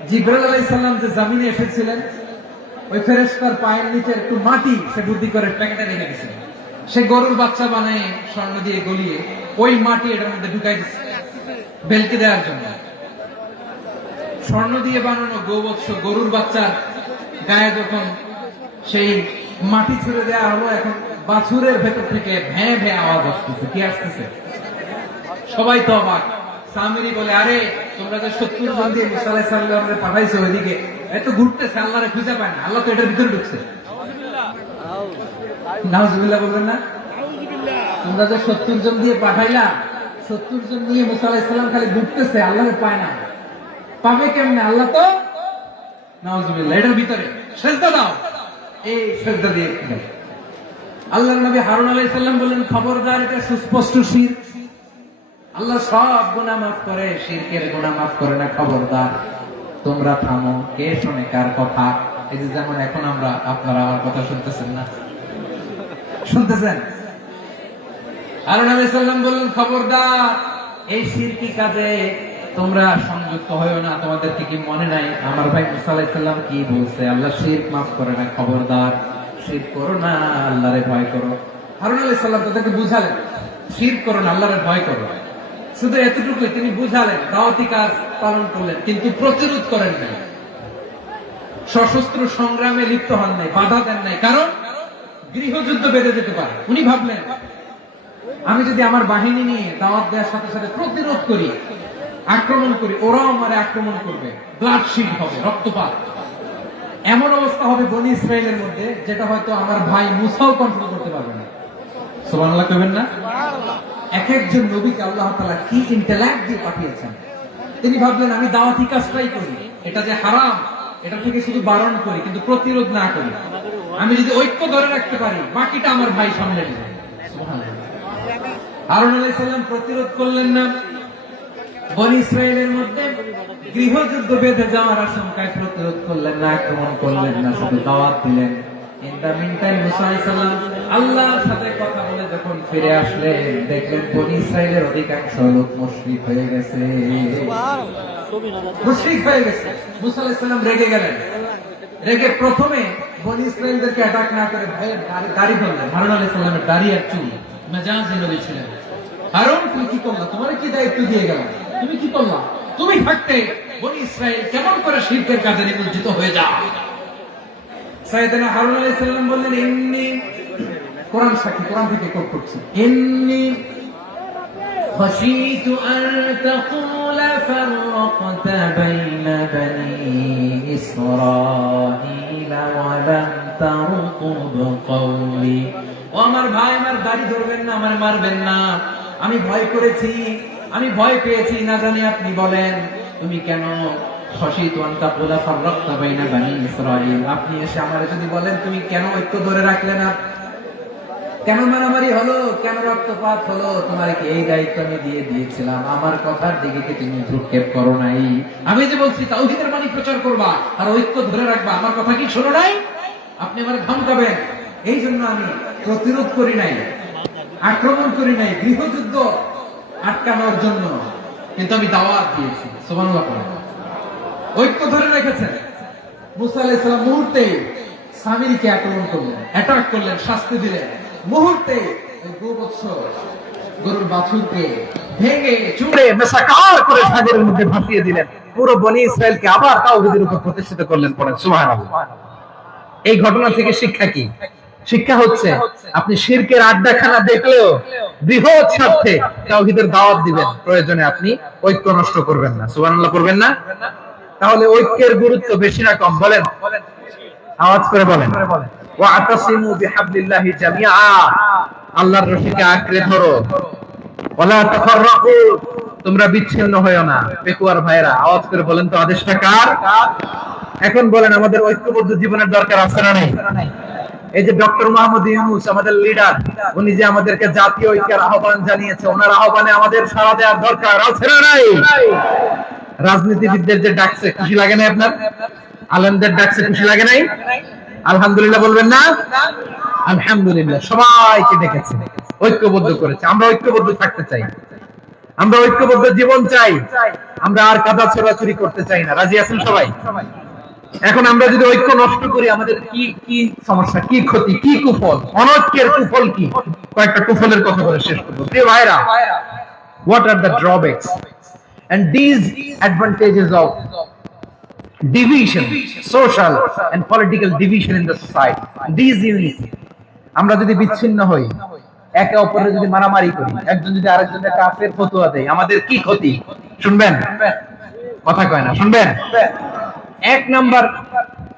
জিবরাইল আলাইহিস সালাম যে জামিনে এসেছিলেন, ওই ফেরেশতার পায়ের নিচে একটু মাটি সে বুদ্ধি করে প্যাকেটে রেখে দিয়েছিল। সে গরুর বাচ্চা বানায় স্বর্ণ দিয়ে গলিয়ে ওই মাটি এটার মধ্যে ঢুকাই দিচ্ছে বেলকে দেওয়ার জন্য। স্বর্ণ দিয়ে বানানো গোবৎস গরুর বাচ্চার গায়ে যখন সেই মাটি ছুড়ে দেওয়া হলো, এখন বাছুরের ভেতর থেকে ভ্যাঁ ভ্যাঁ আওয়াজ আসতেছে। কি আসতেছে? সবাই তো অবাক। সামিরি বলে, আরে তোমরা যে 70 জন দিয়ে মুসা আলাইহিস সালামকে পাঠাইছো ওইদিকে, এত ঘুরতেছে, আল্লাহরে খুঁজে পায় না, আল্লাহ তো এটার ভিতরে ঢুকছে। নাউজুবিল্লাহ বলবেন না? তোমরা যে 70 জন দিয়ে পাঠাইলা, 70 জন নিয়ে মুসা আলাইহিস সালাম খালি ঘুরতেছে, আল্লাহরে পায় না। পাবে কেমনে? আল্লাহ তো নাউজুবিল্লাহ এটার ভিতরে। সেজদা দাও। এই সেজদা দিয়ে আল্লাহর নবী হারুন আলাইহিস সালাম বললেন, খবরদার, এটা সুস্পষ্ট শিরক। আল্লাহ সব গুনাহ মাফ করে, শিরকের গুনাহ মাফ করে না। খবরদার, তোমরা থামো। কে শোনে কার কথা? এই যে যেমন এখন আমরা, আপনারা আমার কথা শুনতেছেন না? শুনতেছেন? হারুন আলাইহিস সালাম বললেন, খবরদার, এই শিরকি কাজে তোমরা সংযুক্ত হয়ো না। তোমাদেরকে কি মনে নাই আমার ভাই মুসা আলাইহিস সালাম কি বলছে? আল্লাহ শিরক মাফ করে না। খবরদার, শিরক করো না, আল্লাহরে ভয় করো। হারুন আলাইহিস সালাম তাদেরকে বুঝালেন, শিরক করো না, আল্লাহরে ভয় করো। শুধু এতটুকু তিনি বুঝালেন, দাওয়াতি কাজ পালন করলেন, কিন্তু প্রতিরোধ করেন না। সশস্ত্র সংগ্রামে লিপ্ত হন নাই, বাধা দেন নাই, কারণ গৃহযুদ্ধ বেঁধে যেতে পারে। উনি ভাবলেন আমি যদি আমার বাহিনী নিয়ে দাওয়াত দেওয়ার সাথে সাথে প্রতিরোধ করি, আক্রমণ করি, ওরাও আমারে আক্রমণ করবে, ব্লাডশিট হবে, রক্তপাত, এমন অবস্থা হবে বনি ইসরায়েলের মধ্যে যেটা হয়তো আমার ভাই মুসাও কন্ট্রোল করতে পারবে না। সুবহানাল্লাহ কইবেন না? এক একজন নবীকে আল্লাহ তাআলা কি ইন্টেলেক্ট দিয়ে পাঠিয়েছেন। তিনি ভাবলেন আমি দাওয়াতি কাজটাই করি, এটা যে হারাম এটা থেকে শুধু বারণ করি কিন্তু প্রতিরোধ না করি। আমি যদি ঐক্য ধরে রাখতে পারি বাকিটা আমার ভাই সামনে নেবে। সুবহানাল্লাহ। হারুন আলাইহিস সালাম প্রতিরোধ করলেন না, বনি ইসরায়েলের মধ্যে গৃহযুদ্ধ বেঁধে যাওয়ার আশঙ্কায় প্রতিরোধ করলেন না, আক্রমণ করলেন না, শুধু দাওয়াত দিলেন। ইন দা মিন টাইম মুসা আলাইহিস সালাম আল্লাহর সাথে কথা বলে যখন ফিরে আসলেন, দেখলেন বনি ইসরায়েলের অধিকাংশ লোক মুশরিক হয়ে গেছে। মুশরিক হয়ে গেছে। মুসা আলাইহিস সালাম রেগে গেলেন। রেগে প্রথমে বনি ইসরায়েলদেরকে অ্যাটাক না করে ভয়ের দাড়ি ধরলেন। হারুন আলাইহিস সালামের দাড়ি আর চুল, মেজাজি নবী ছিলেন। হারুন তুমি কি করলা? তোমার কি দায়িত্ব দিয়ে গেলাম, তুমি কি করলা? তুমি থাকতে বনি ইসরায়েল কেমন করে শিরকের কাজে নিমজ্জিত হয়ে যায়? সাইয়েদনা হারুন আলাইহিস সালাম বললেন ইন্নী, কোরআন সাক্ষী, কোরআন থেকে কোট করছি, ইন্নী খাশীতু আন তাকুলা ফাররাকতা বাইনা বনি ইসরাঈলা ওয়া লাম তারকুব কওলি। ও আমার ভাই, আমার দাড়ি ধরবেন না, আমার মারবেন না, আমি ভয় করেছি, আমি ভয় পেয়েছি, না জানি আপনি বলেন তুমি কেন খাশীতু আন তাকুলা ফাররাকতা বাইনা বনি ইসরাঈল, আপনি এসে আমারে যদি বলেন তুমি কেন ঐক্য ধরে রাখলে না, কেন মারামারি হলো, কেন রক্তপাত হলো, তোমার কি এই দায়িত্ব আমি দিয়ে দিয়েছিলাম? আমার কথার দিকে কি তুমি ভ্রুক্ষেপ করো নাই? আমি যে বলছি তাওহীদের বাণী প্রচার করবা আর ঐক্য ধরে রাখবা, আমার কথা কি শোনো নাই? আপনি আমারে ধমকাবেন, এই জন্য আমি প্রতিরোধ করি নাই, আক্রমণ করি নাই, গৃহযুদ্ধ আটকানোর জন্য, কিন্তু আমি দাওয়াত দিয়েছি। সুবহানাল্লাহ। ঐক্য ধরে রেখেছেন। মুসা আলাইহিস সালাম মুহূর্তে সামিরীকে আক্রমণ করলেন, অ্যাটাক করলেন, শাস্তি দিলেন। মুহূর্তে ওই গোবৎস গরুর বাছুরকে ভেঙে চুড়ে মেসাকার করে সাগরের মধ্যে ভাসিয়ে দিলেন। পুরো বনি ইসরায়েলকে আবার তাওহীদের উপর প্রতিষ্ঠিত করলেন। পড়েন সুবহানাল্লাহ। এই ঘটনা থেকে শিক্ষা কি? শিক্ষা হচ্ছে আপনি শিরকের আড্ডাখানা দেখলেও বৃহৎ স্বার্থে তাওহীদের দাওয়াত দিবেন, প্রয়োজনে আপনি ঐক্য নষ্ট করবেন না। সুবহানাল্লাহ করবেন না? তাহলে ঐক্যের গুরুত্ব বেশি না কম? বলেন, আওয়াজ করে বলেন। ওয়াতাসিমু বিহাবলিল্লাহি জামিআ, আল্লাহর রশিকে আঁকড়ে ধরো। ওয়ালা তাফাররাকু, তোমরা বিচ্ছিন্ন হয়ো না। পেকুয়ার ভাইরা আওয়াজ করে বলেন তো আদেশটা কার? এখন বলেন আমাদের ঐক্যবদ্ধ জীবনের দরকার আছে না নাই? এই যে ডক্টর মোহাম্মদ ইউনূস আমাদের লিডার, উনি যে আমাদেরকে জাতীয় ঐক্যের আহ্বান জানিয়েছে, ওনার আহ্বানে আমাদের সাড়া দেওয়ার দরকার আছে না নাই? রাজনীতিবিদদের যে ডাকছে খুশি লাগে না আপনার? আলেমদের ডাকছে খুশি লাগে নাই? আলহামদুলিল্লাহ বলবেন না? আলহামদুলিল্লাহ। সবাইকে ডেকেছে, ঐক্যবদ্ধ করেছে। আমরা ঐক্যবদ্ধ থাকতে চাই, আমরা ঐক্যবদ্ধ জীবন চাই, আমরা আর কাদা ছোড়াছুরি করতে চাই না। রাজি আছেন সবাই? এখন আমরা যদি ঐক্য নষ্ট করি আমাদের কি কি সমস্যা, কি ক্ষতি, কি কুফল? অনৈক্যের কুফল কি? কয়েকটা কুফলের কথা বলে শেষ করব। প্রিয় ভাইরা, what are the drawbacks and these advantages of division, social and political division in the society, these unity? আমরা যদি বিচ্ছিন্ন হই, একে অপরের যদি মারামারি করি, একজন যদি আরেকজনের কাফের ফতোয়া দেয়, আমাদের কি ক্ষতি? শুনবেন? কথা কয় না, শুনবেন? এক নাম্বার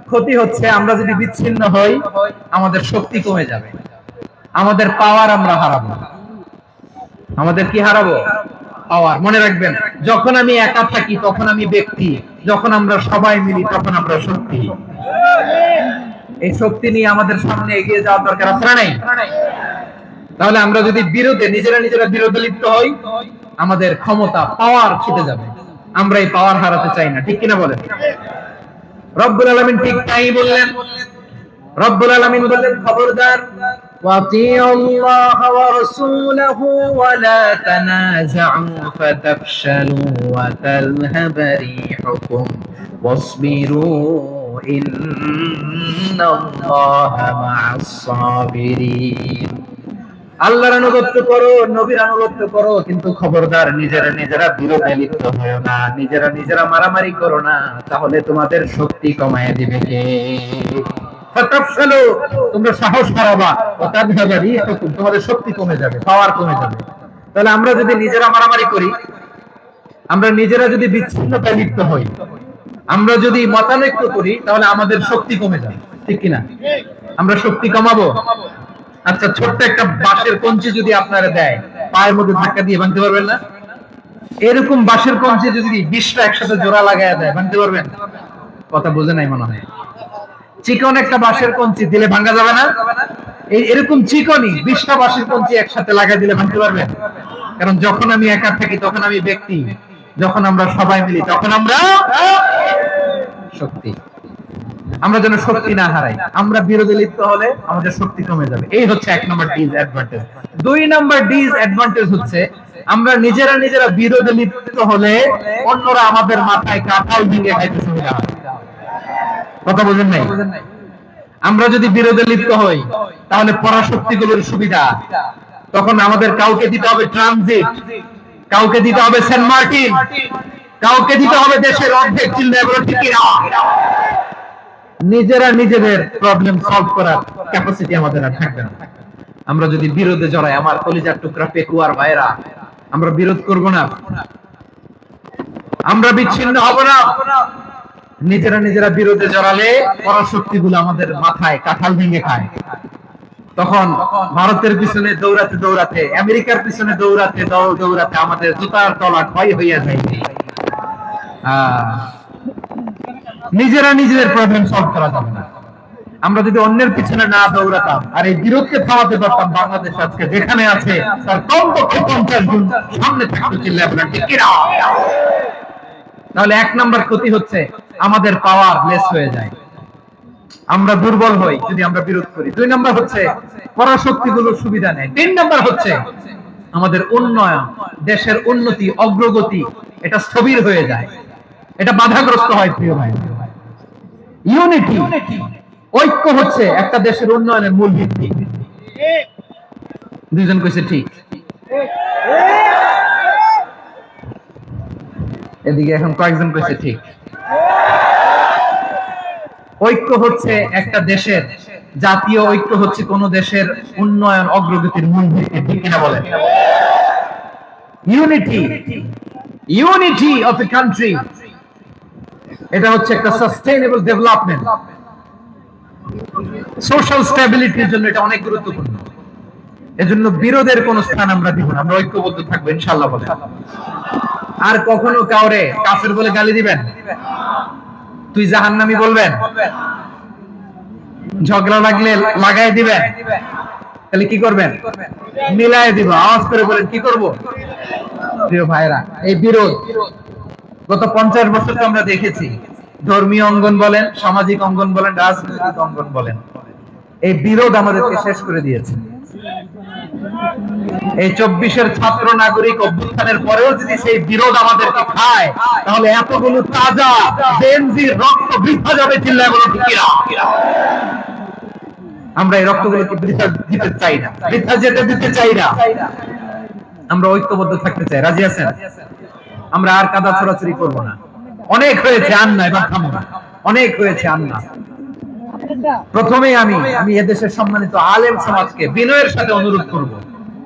ক্ষতি হচ্ছে আমরা যদি বিচ্ছিন্ন হই আমাদের শক্তি কমে যাবে, আমাদের পাওয়ার আমরা হারাবো। আমাদের কি হারাবো? পাওয়ার। মনে রাখবেন, যখন আমি একা থাকি তখন আমি ব্যক্তি, যখন আমরা সবাই মিলি তখন আমরা শক্তি। এই শক্তি নিয়ে আমাদের সামনে এগিয়ে যাওয়ার দরকার আছে না নাই? তাহলে আমরা যদি বিরোধে নিজেরা বিরোধে লিপ্ত হই আমাদের ক্ষমতা, পাওয়ার ছুটে যাবে। আমরা এই পাওয়ার হারাতে চাই না, ঠিক কিনা বলেন? রব্বুল আলামিন ঠিক তাই বললেন। রব্বুল আলামিন বললেন খবরদার, ওয়াতিউল্লাহ ওয়া রাসূলাহু ওয়া লা তানাযাউ ফাতাফশালু ওয়া তাযহাবা রিহুকুম ওয়াসবিরু ইন্নাল্লাহা মা'আস সাবিরিন। আল্লাহর আনুগত্য করো, নবীর আনুগত্য করো, কিন্তু খবরদার নিজেরা নিজেরা বিরোধে লিপ্ত হয়ো না, নিজেরা নিজেরা মারামারি করো না, তাহলে তোমাদের শক্তি কমায় দিবে কে? তোমরা সাহস হারাবা, তোমাদের শক্তি কমে যাবে, পাওয়ার কমে যাবে। তাহলে আমরা যদি নিজেরা মারামারি করি, আমরা নিজেরা যদি বিচ্ছিন্নতায় লিপ্ত হই, আমরা যদি মতানৈক্য করি, তাহলে আমাদের শক্তি কমে যাবে, ঠিক কিনা? আমরা শক্তি কমাবো। আচ্ছা, ছোট্ট একটা বাঁশের কঞ্চি যদি আপনারা দেয়, পায়ের মধ্যে ধাক্কা দিয়ে ভাঙতে পারবেন না? এরকম বাঁশের কঞ্চি যদি 20টা একসাথে জোড়া লাগায় দেয়, ভাঙতে পারবেন? কথা বোঝে নাই মনে হয়। চিকন একটা বাঁশের কঞ্চি দিলে ভাঙা যাবে না? এরকম চিকনই 20টা বাঁশের কঞ্চি একসাথে লাগাই দিলে ভাঙতে পারবেন? কারণ যখন আমি একা থাকি তখন আমি ব্যক্তি, যখন আমরা সবাই মিলি তখন আমরা শক্তি। আমরা যেন শক্তি না হারাই। আমরা বিরোধে লিপ্ত হলে আমাদের শক্তি কমে যাবে। এই হচ্ছে 1 নম্বর ডিসঅ্যাডভান্টেজ। 2 নম্বর ডিসঅ্যাডভান্টেজ হচ্ছে আমরা নিজেরা নিজেরা বিরোধে লিপ্ত হলে অন্যরা আমাদের মাথায় কাঁঠাল ভেঙে খাইতে সুবিধা হয়। কথা বুঝেন নাই? আমরা যদি বিরোধে লিপ্ত হই তাহলে পরাশক্তিগুলোর সুবিধা, তখন আমাদের কাউকে দিতে হবে ট্রানজিট, কাউকে দিতে হবে সেন্ট মার্টিন, কাউকে দিতে হবে দেশের অর্ধেক চিল্লায় বলে ঠিক না। নিজেরা নিজেদের প্রবলেম সলভ করার ক্যাপাসিটি আমাদের আর থাকবে না। আমরা যদি বিরোধে জড়াই, আমার কলিজার টুকরা পেকুয়ার ভাইরা, আমরা বিরোধ করব না, আমরা বিচ্ছিন্ন হব না। নিজেরা নিজেরা বিরোধে জড়ালে পরাশক্তিগুলো আমাদের মাথায় কাঁঠাল ভেঙে খায়। তখন ভারতের পিছনে দৌড়াতে দৌড়াতে, আমেরিকার পিছনে দৌড়াতে দৌড়াতে আমাদের জুতার তলা ক্ষয় হইয়া যায়। নিজেরা নিজেদের প্রবলেম সলভ করা যাবে না। আমরা যদি অন্যের পিছনে না দৌড়াতাম আর এই বিরোধকে থামাতে পারতাম, বাংলাদেশ আজকে যেখানে আছে তার কমপক্ষে 50 গুণ সামনে থাকতে চিল্লায় বলেন ঠিক কিনা? তাহলে 1 নম্বর ক্ষতি হচ্ছে আমাদের পাওয়ার লেস হয়ে যায়, আমরা দুর্বল হই যদি আমরা বিরোধ করি। 2 নম্বর হচ্ছে পরাশক্তিগুলোর সুবিধা নেয়। 3 নম্বর হচ্ছে আমাদের উন্নয়ন, দেশের উন্নতি, অগ্রগতি এটা স্থবির হয়ে যায়, এটা বাধাগ্রস্ত হয়। প্রিয় ভাই, ইউনিটি, ঐক্য হচ্ছে একটা দেশের উন্নয়নের মূল ভিত্তি। দুইজন কইছে ঠিক, এদিকে এখন কয়েকজন কইছে ঠিক। ঐক্য হচ্ছে একটা দেশের, জাতীয় ঐক্য হচ্ছে কোন দেশের উন্নয়ন অগ্রগতির মূল ভিত্তি, ঠিক কিনা বলেন? ইউনিটি অফ এ কান্ট্রি, এটা হচ্ছে একটা সাস্টেইনেবল ডেভেলপমেন্ট, সোশ্যাল স্ট্যাবিলিটির জন্য এটা অনেক গুরুত্বপূর্ণ। এজন্য বিরোধের কোন স্থান আমরা দিব না, আমরা ঐক্যবদ্ধ থাকবো ইনশাআল্লাহ বলে। আর কখনো কাউরে কাফের বলে গালি দিবেন, তুই জাহান্নামী বলবেন, ঝগড়া লাগলে লাগাই দিবেন, তাহলে কি করবেন? মিলাই দিব। আওয়াজ করে বলেন কি করব? প্রিয় ভাইরা, এই বিরোধ গত 50 বছর তো আমরা দেখেছি, ধর্মীয় অঙ্গন বলেন, সামাজিক অঙ্গন বলেন, রাজনৈতিক অঙ্গন বলেন, এই বিরোধ আমাদেরকে শেষ করে দিয়েছে। এই 24-এর ছাত্র নাগরিক অভ্যুত্থানের পরেও যদি সেই বিরোধ আমাদেরকে খায়, তাহলে এতগুলো তাজা জেনজির রক্ত বৃথা যাবে, চিল্লায় বলে ঠিক কিনা? আমরা এই রক্তগুলোকে বৃথা দিতে চাই না, বৃথা যেতে দিতে চাই না। আমরা ঐক্যবদ্ধ থাকতে চাই। রাজি আছেন? আমরা আর কাদা ছোড়াছুরি করব না। অনেক হয়েছে, আন্না এবার থামো না, অনেক হয়েছে আন্না। প্রথমেই আমি এদেশের সম্মানিত আলেম সমাজকে বিনয়ের সাথে অনুরোধ করব,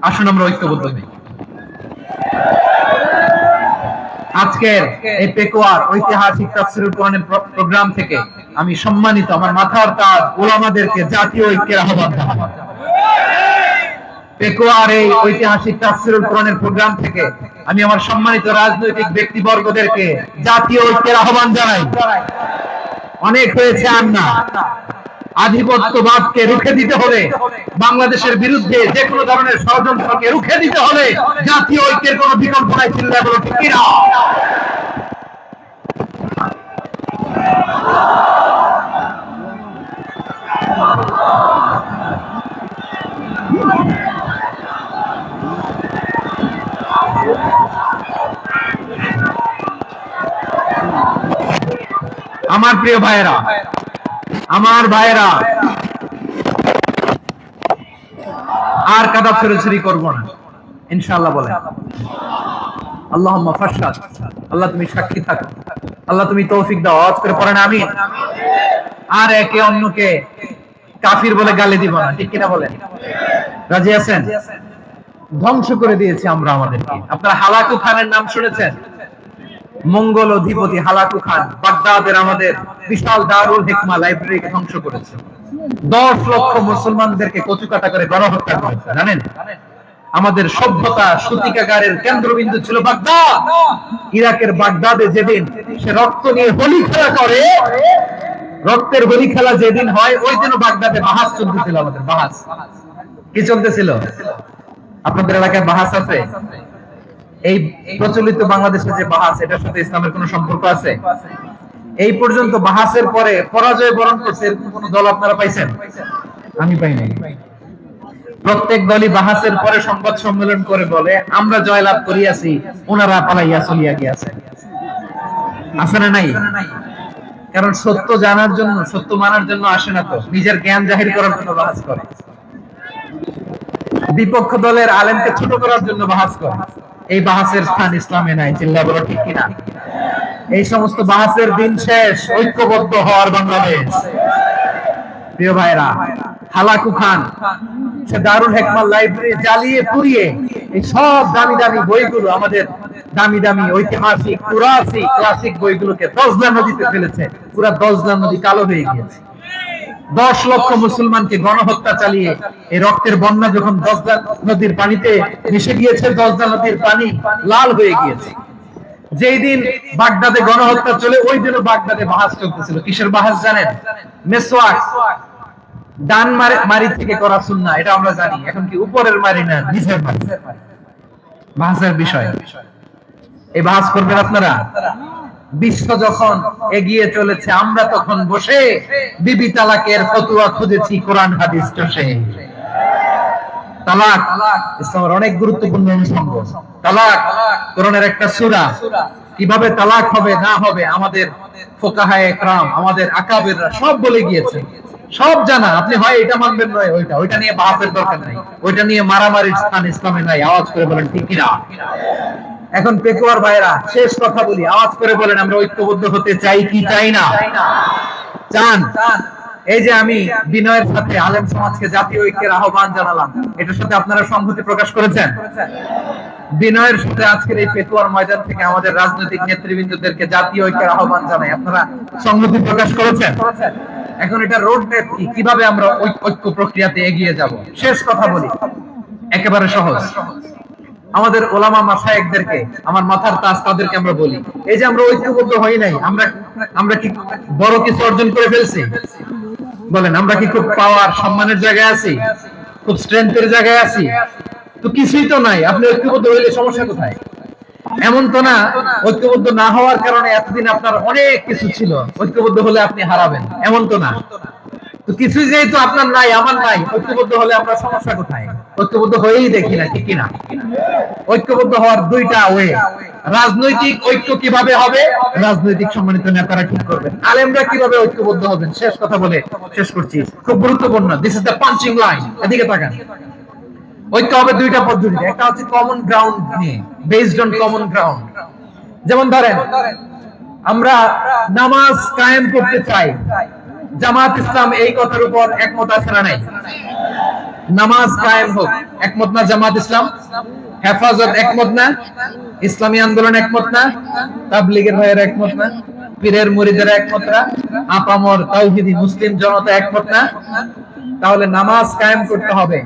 আসুন আমরা ঐক্যবদ্ধ হই। আজকের এই পেকুয়ার ঐতিহাসিক তাফসীরুল কোরআনের প্রোগ্রাম থেকে আমি সম্মানিত আমার মাথার তাজ উলামাদেরকে জাতীয় ঐক্যের আহ্বান জানাই। পেকুয়ার এই ঐতিহাসিক তাফসীরুল কোরআনের প্রোগ্রাম থেকে আমি আমার সম্মানিত রাজনৈতিক ব্যক্তিবর্গদেরকে জাতীয় ঐক্যের আহ্বান জানাই। অনেক হয়েছে আন্না। আধিপত্যবাদকে রুখে দিতে হলে, বাংলাদেশের বিরুদ্ধে যে কোনো ধরনের ষড়যন্ত্রকে রুখে দিতে হলে জাতীয় ঐক্যের কোনো বিকল্প নাই, চিল্লায় বলো ঠিক কিনা? আমার প্রিয় ভাইয়েরা, আমার ভাইয়েরা, আর কাদা ছড়াছড়ি করবো না, ইনশাআল্লাহ বলেন। আল্লাহুম্মা ফাশহাদ, আল্লাহ তুমি সাক্ষী থাকো, আল্লাহ তুমি তৌফিক দাও। আওয়াজ করে পড়েন আমিন। আর একে অন্যকে কাফির বলে গালি দিব না, ঠিক কিনা বলেন? রাজি আছেন? ধ্বংস করে দিয়েছি আমরা আমাদেরকে। আপনারা হালাকু খানের নাম শুনেছেন? মঙ্গল অধিপতি হালাকু খান বাগদাদের আমাদের বিশাল দারুল হিকমা লাইব্রেরিকে ধ্বংস করেছে। 10 লক্ষ মুসলমানদেরকে কচুকাটা করে গণহত্যা করেছে, জানেন? আমাদের সভ্যতা সূতিকাগারের কেন্দ্রবিন্দু ছিল বাগদাদ। ইরাকের বাগদাদে যেদিন সে রক্ত নিয়ে হোলি খেলা করে, রক্তের হোলি খেলা যেদিন হয়, ওই দিনও বাগদাদে বাহাস চলতেছিল। আমাদের বাহাস কি চলতেছিল? আপনাদের এলাকায় বাহাস আছে? এই প্রচলিত বাংলাদেশে যে বাহাস, এটার সাথে ইসলামের কোনো সম্পর্ক আছে? এই পর্যন্ত বাহাসের পরে পরাজয় বরণ করছে এরকম কোন দল আপনারা পাইছেন? আমি পাই নাই। প্রত্যেক দলই বাহাসের পরে সংবাদ সম্মেলন করে বলে আমরা জয়লাভ করিয়াছি, ওনারা পালাইয়া চলিয়া গিয়াছে। আছে না নাই? কারণ সত্য জানার জন্য, সত্য মানার জন্য আসে না, তো নিজের জ্ঞান জাহির করার জন্য বাহাস করে। বিপক্ষ দলের আলেমকে ছোট করার জন্য বাহাস করে। এই বাহাসের স্থান ইসলামে নাই, চিল্লায় বলো ঠিক কিনা? এই সমস্ত বাহাসের দিন শেষ, ঐক্যবদ্ধ হওয়ার বাংলাদেশ। প্রিয় ভাইরা, হালাকু খান সে দারুল হিকমা লাইব্রেরি জ্বালিয়ে পুড়িয়ে এই সব দামি দামি বইগুলো, আমাদের দামি দামি ঐতিহাসিক পুরাসিক ক্লাসিক বইগুলোকে দজলা নদীতে ফেলেছে। পুরা দজলা নদী কালো হয়ে গিয়েছে। 10 লক্ষ মুসলমানকে গণহত্যা চালিয়ে এই রক্তের বন্যা যখন দজলা নদীর পানিতে মিশে গিয়েছে, দজলা নদীর পানি লাল হয়ে গিয়েছে। যেই দিন বাগদাদে গণহত্যা চলে, ওই দিনও বাগদাদে বাহাস চলতেছিল। কিসের বাহাস জানেন? মেসওয়াক, ডান মারি থেকে করা সুন্নাহ, এটা আমরা জানি। এখন কি উপরের মারি না নিচের মারি? বাহাসের বিষয়। এই বাহাস করবেন আপনারা? বিশ্ব যখন এগিয়ে চলেছে, আমরা তখন বসে বিবি তালাকের ফতোয়া খুঁজেছি কোরআন হাদিস চষে। তালাক ইসলামের অনেক গুরুত্বপূর্ণ অনুষঙ্গ। তালাক কোরআনের একটা সূরা। কিভাবে তালাক হবে না হবে আমাদের ফুকাহায়ে ইকরাম, আমাদের আকাবেররা সব বলে গিয়েছে, সব জানা। আপনি হয় এটা মানবেন, নয় ওইটা। ওইটা নিয়ে বাহাসের দরকার নাই, ওইটা নিয়ে মারামারির স্থান ইসলামে নাই। আওয়াজ করে বলেন ঠিক কিনা? এখন পেকুয়ার ভাইরা, শেষ কথা বলি, আওয়াজ করে বলেন আমরা ঐক্যবদ্ধ হতে চাই কি চাই না? চান? এই যে আমি বিনয়ের সাথে আলেম সমাজকে জাতীয় ঐক্যের আহ্বান জানালাম, এটার সাথে আপনারা সংহতি প্রকাশ করেছেন? বিনয়ের সাথে আজকের এই পেকুয়ার ময়দান থেকে আমাদের রাজনৈতিক নেতৃবৃন্দদেরকে জাতীয় ঐক্যের আহ্বান জানাই, আপনারা সংহতি প্রকাশ করেছেন? এখন এটা রোড ম্যাপ কি, কিভাবে আমরা ঐক্য প্রক্রিয়াতে এগিয়ে যাব? শেষ কথা বলি, একেবারে সহজ। আমাদের ওলামা মাশায়েখদেরকে, আমার মাথার তাজ, তাদেরকে আমরা বলি, এই যে আমরা ঐক্যবদ্ধ হই নাই, আমরা কি বড় কিছু অর্জন করে ফেলছি? বলেন, আমরা কি খুব পাওয়ার সম্মানের জায়গায় আছি? খুব স্ট্রেংথের জায়গায় আছি? তো কিছুই তো নাই। আপনি ঐক্যবদ্ধ হইলে সমস্যা কোথায়? এমন তো না ঐক্যবদ্ধ না হওয়ার কারণে এতদিন আপনার অনেক কিছু ছিল, ঐক্যবদ্ধ হলে আপনি হারাবেন, এমন তো না। তো কিছুই যেহেতু আপনার নাই, আমার নাই, ঐক্যবদ্ধ হলে আমরা সমস্যা কোথায়? ঐক্যবদ্ধ হয়েই দেখি না, ঠিক কিনা? ঐক্যবদ্ধ হওয়ার দুইটা ওয়ে। রাজনৈতিক ঐক্য কিভাবে হবে? রাজনৈতিক সম্মানিত নেতারা ঠিক করবেন। আলেমরা কিভাবে ঐক্যবদ্ধ হবেন? শেষ কথা বলে শেষ করছি, খুব গুরুত্বপূর্ণ। This is the punching line. এদিকে তাকান। ঐক্য হবে দুইটা পদ্ধতিতে। একটা হচ্ছে কমন গ্রাউন্ড নিয়ে, বেসড অন কমন গ্রাউন্ড। যেমন ধরেন, আমরা নামাজ কায়েম করতে চাই, জামাত ইসলাম এই কথার উপর একমত আছে না নাই? নামাজ কায়েম হোক, একমত না জামাত ইসলাম? হেফাজত একমত না? ইসলামী আন্দোলন একমত না? তাবলীগের ভাইয়েরা একমত না? পীরের মুরিদেরা একমত না? আপামর তাওহীদি মুসলিম জনতা একমত না? তাহলে নামাজ কায়েম করতে হবে।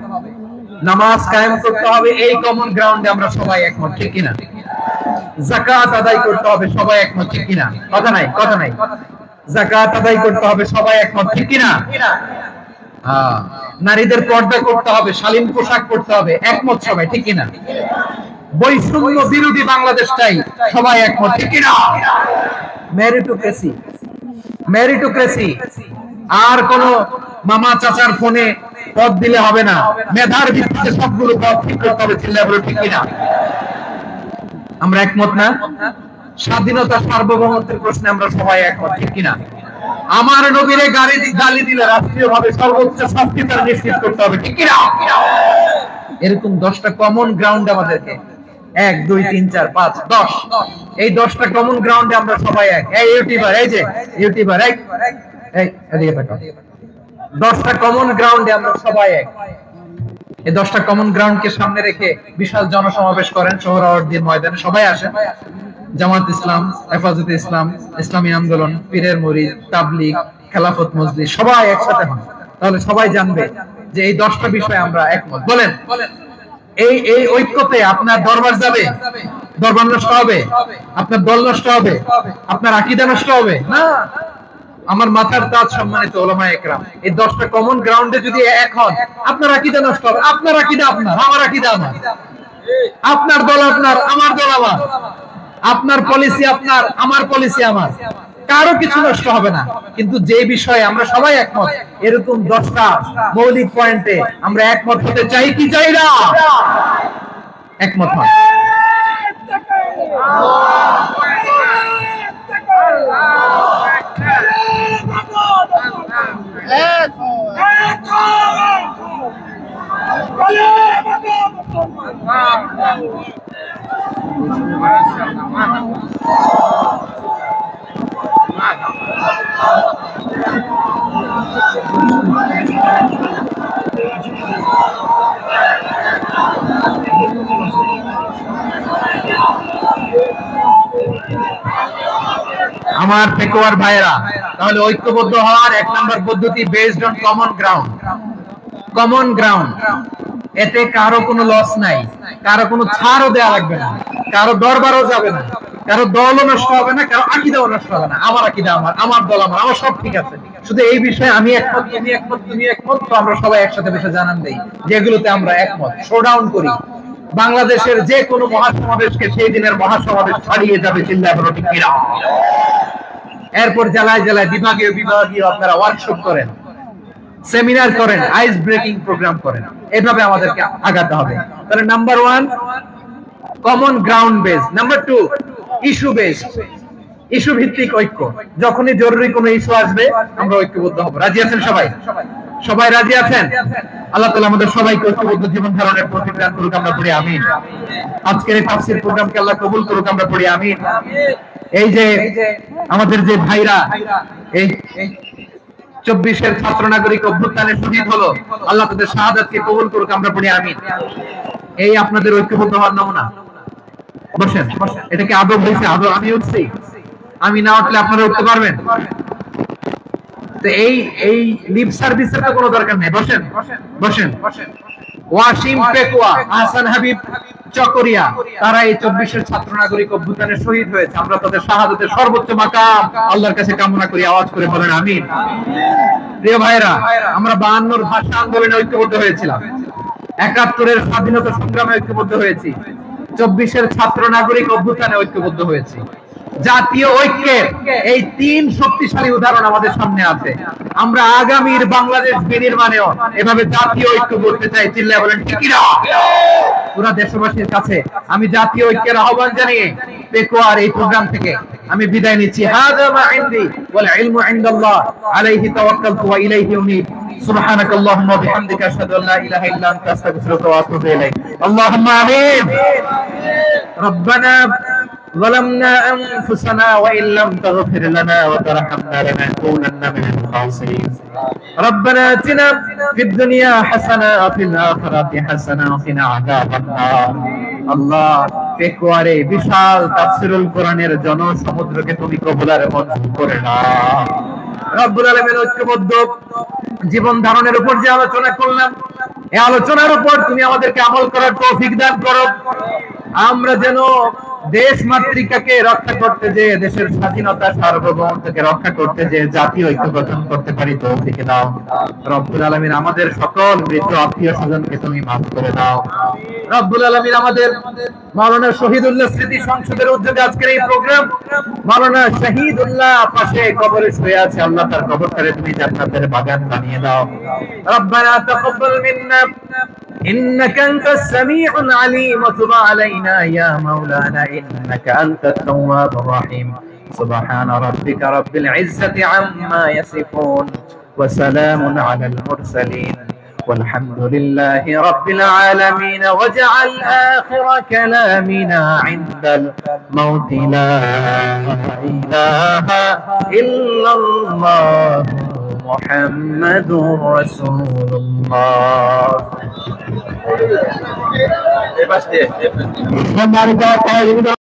নামাজ কায়েম করতে হবে এই কমন গ্রাউন্ডে আমরা সবাই একমত, ঠিক কিনা? যাকাত আদায় করতে হবে, সবাই একমত, ঠিক কিনা? কথা নাই, কথা নাই। যাকাত আদায় করতে হবে, সবাই একমত, ঠিক কিনা? নারীদের পর্দা করতে হবে, শালীন পোশাক পরতে হবে, একমত সবাই, ঠিক কিনা? বৈষম্য বিরোধী বাংলাদেশটাই সবাই একমত, ঠিক কিনা? Meritocracy, meritocracy. আর কোন মামা চাচার ফোনে পদ দিলে হবে না, মেধার ভিত্তিতে সবগুলো পদ ঠিক করতে হবে, চিল্লায় বলো ঠিক কিনা? আমরা একমত না? স্বাধীনতা সার্বভৌমত্বের প্রশ্নে আমরা সবাই একমত, ঠিক কিনা? আমার নবীরে গালি দিলে রাষ্ট্রীয়ভাবে সর্বোচ্চ শাস্তি তার নিশ্চিত করতে হবে, ঠিক কিনা? এরকম 10টা কমন গ্রাউন্ড আমাদেরকে 1 2 3 4 5 10 এই 10টা কমন গ্রাউন্ডে আমরা সবাই এক। এই ইউটিউবার, এই যে ইউটিউবার, এই এদিকে তাকাও। 10টা কমন গ্রাউন্ডে আমরা সবাই এক। এই 10টা কমন গ্রাউন্ডকে সামনে রেখে বিশাল জনসমাবেশ করেন সোহরাওয়ার্দীর ময়দানে। সবাই আসেন, জামাত ইসলাম, হেফাজতে ইসলাম, ইসলামী আন্দোলন, পীরের মুরিদ, তাবলীগ, খেলাফত মজলিস সবাই একসাথে হন। তাহলে সবাই জানবে যে এই 10টা বিষয়ে আমরা একমত। বলেন, এই এই ঐক্যতে আপনার দরবার যাবে? দরবার নষ্ট হবে? আপনার দল নষ্ট হবে? আপনার আকীদা নষ্ট হবে? না। আমার মাথার তাজ সম্মানিত উলামায়ে কেরাম, এই 10টা কমন গ্রাউন্ডে যদি এক হন, আপনার আকীদা নষ্ট হবে? আপনার আকীদা আপনার, আমার আকীদা আমার, আপনার দল আপনার, আমার দল আমার, আপনার পলিসি আপনার, আমার পলিসি আমার, কারো কিছু নষ্ট হবে না। কিন্তু যে বিষয়ে আমরা সবাই একমত, এরকম 10টা মৌলিক পয়েন্টে আমরা একমত হতে চাই কি চাই না? একমত হন। আমার পেকোয়ার ভাইরা, তাহলে ঐক্যবদ্ধ হওয়ার 1 নম্বর পদ্ধতি based on common ground. Common ground, এতে কারো কোনো লস নাই, কারো কোনো ছাড়ও দেওয়া লাগবে না, কারো দরবারও যাবে না, কারো দলও নষ্ট হবে না, কারো আকীদাও নষ্ট হবে না। আমার আকীদা আমার, আমার দল আমার, আমার সব ঠিক আছে। শুধু এই বিষয়ে আমি একমত, তুমি একমত, তুমি একমত, তো আমরা সবাই একসাথে বসে জানান দেই যেগুলোতে আমরা একমত, শোডাউন করি। বাংলাদেশের যে কোনো মহাসমাবেশকে সেই দিনের মহাসমাবেশ ছাড়িয়ে যাবে, চিল্লায় বলো ঠিক কিনা? এরপর জেলায় জেলায় বিভাগীয় বিভাগীয় আপনারা ওয়ার্কশপ করেন, সেমিনার করেন, আইস ব্রেকিং প্রোগ্রাম করেন। এভাবে আমাদেরকে আগাতে হবে। তাহলে number 1 common ground base, number 2 issue base, issue ভিত্তিক ঐক্য। যখনই জরুরি কোনো ইস্যু আসবে আমরা ঐক্যবদ্ধ হব। রাজি আছেন সবাই? সবাই রাজি আছেন? আল্লাহ তাআলা আমাদের সবাইকে ঐক্যবদ্ধ জীবন ধারণের তৌফিক দান করুক, আমরা পড়ি আমিন। আজকের এই তাফসীর প্রোগ্রামকে আল্লাহ কবুল করুক, আমরা পড়ি আমিন। এই যে আমাদের যে ভাইরা এই 24-এর ছাত্র নাগরিক অভ্যুত্থানে শহীদ হলো, আল্লাহ তাদের শাহাদাতকে কবুল করুক, আমরা পড়ি আমিন। এই আপনাদের ঐক্যবদ্ধ হওয়ার নমুনা। বসেন, এটা কি আদব হয়েছে? আদব আমি উঠছি, আমি না উঠলে আপনারা উঠতে পারবেন? তো এই এই লিপ সার্ভিসের তো কোনো দরকার নেই। বসেন বসেন। ওয়াসিম পেকুয়া, আহসান হাবিব চকরিয়া, তারা এই 24-এর ছাত্র নাগরিক অভ্যুত্থানে শহীদ হয়েছে। আমরা তাদের শাহাদাতের সর্বোচ্চ মাকাম আল্লাহর কাছে কামনা করি। আওয়াজ করে বলেন আমিন। প্রিয় ভাইরা, আমরা 52-র ভাষা আন্দোলনে ঐক্যবদ্ধ হয়েছিলাম, 71-এর স্বাধীনতা সংগ্রামে ঐক্যবদ্ধ হয়েছি, 24-এর ছাত্র নাগরিক অভ্যুত্থানে ঐক্যবদ্ধ হয়েছি। জাতীয় ঐক্যের এই 3 শক্তিশালী উদাহরণ আমাদের সামনে আছে। আমরা আগামীর বাংলাদেশ বিনির্মাণেও এভাবে জাতীয় ঐক্য করতে চাই। চিল্লায় বলেন ঠিক কিনা? পুরা দেশবাসীর কাছে আমি জাতীয় ঐক্যের আহ্বান জানিয়ে পেকুয়ার এই প্রোগ্রাম থেকে আমি বিদায় নিচ্ছি। হাযা মা ইনদি ওয়াল ইলমু ইনদাল্লাহ আলাইহি তাওয়াক্কালতু ওয়া ইলাইহি উনীব। সুবহানাক আল্লাহুম্মা ওয়া বিহামদিকা আশহাদু আল্লা ইলাহা ইল্লা আনতা আস্তাগফিরুকা ওয়া আতুবু ইলাইক। আল্লাহুম্মা আমিন। রব্বানা ظلمنا أنفسنا وإن لم تغفر لنا وترحمنا لنكونن من الخاسرين. ربنا آتنا في الدنيا حسنة وفي الآخرة حسنة وقنا عذاب النار. আল্লাহ, পেকুয়ারে বিশাল তাফসীরুল কোরআনের জনসমুদ্রকে তুমি কবুল আর মঞ্জুর করে নাও। রব্বুল আলামিন, ঐক্যবদ্ধ জীবন ধারণের উপর যে আলোচনা করলাম, এই আলোচনার উপর তুমি আমাদেরকে আমল করার তৌফিক দান করো। আমরা যেন দেশ মাতৃকাকে রক্ষা করতে যে, দেশের স্বাধীনতা সার্বভৌমত্বকে রক্ষা করতে যে জাতীয় ঐক্য গঠন করতে পারি তৌফিক দাও। রব্বুল আলামিন, আমাদের সকল মৃত আত্মীয় স্বজনকে তুমি মাফ করে দাও। রব্বুল আলামিন, আমাদের মাওলানা শহীদুল্লাহ স্মৃতি সংসদের উদ্যোগে আজকের এই প্রোগ্রাম, মাওলানা শহীদুল্লাহ পাশে কবরে শুয়ে আছে, আল্লাহ তার কবরটারে তুমি জান্নাতের বাগান বানিয়ে দাও। রব্বানা তাকাব্বাল মিন্না إنك أنت السميع العليم وتب علينا يا مولانا إنك أنت التواب الرحيم. سبحان ربك رب العزة عما يصفون وسلام على المرسلين والحمد لله رب العالمين واجعل آخر كلامنا عند الموت لا إله إلا الله محمد رسول الله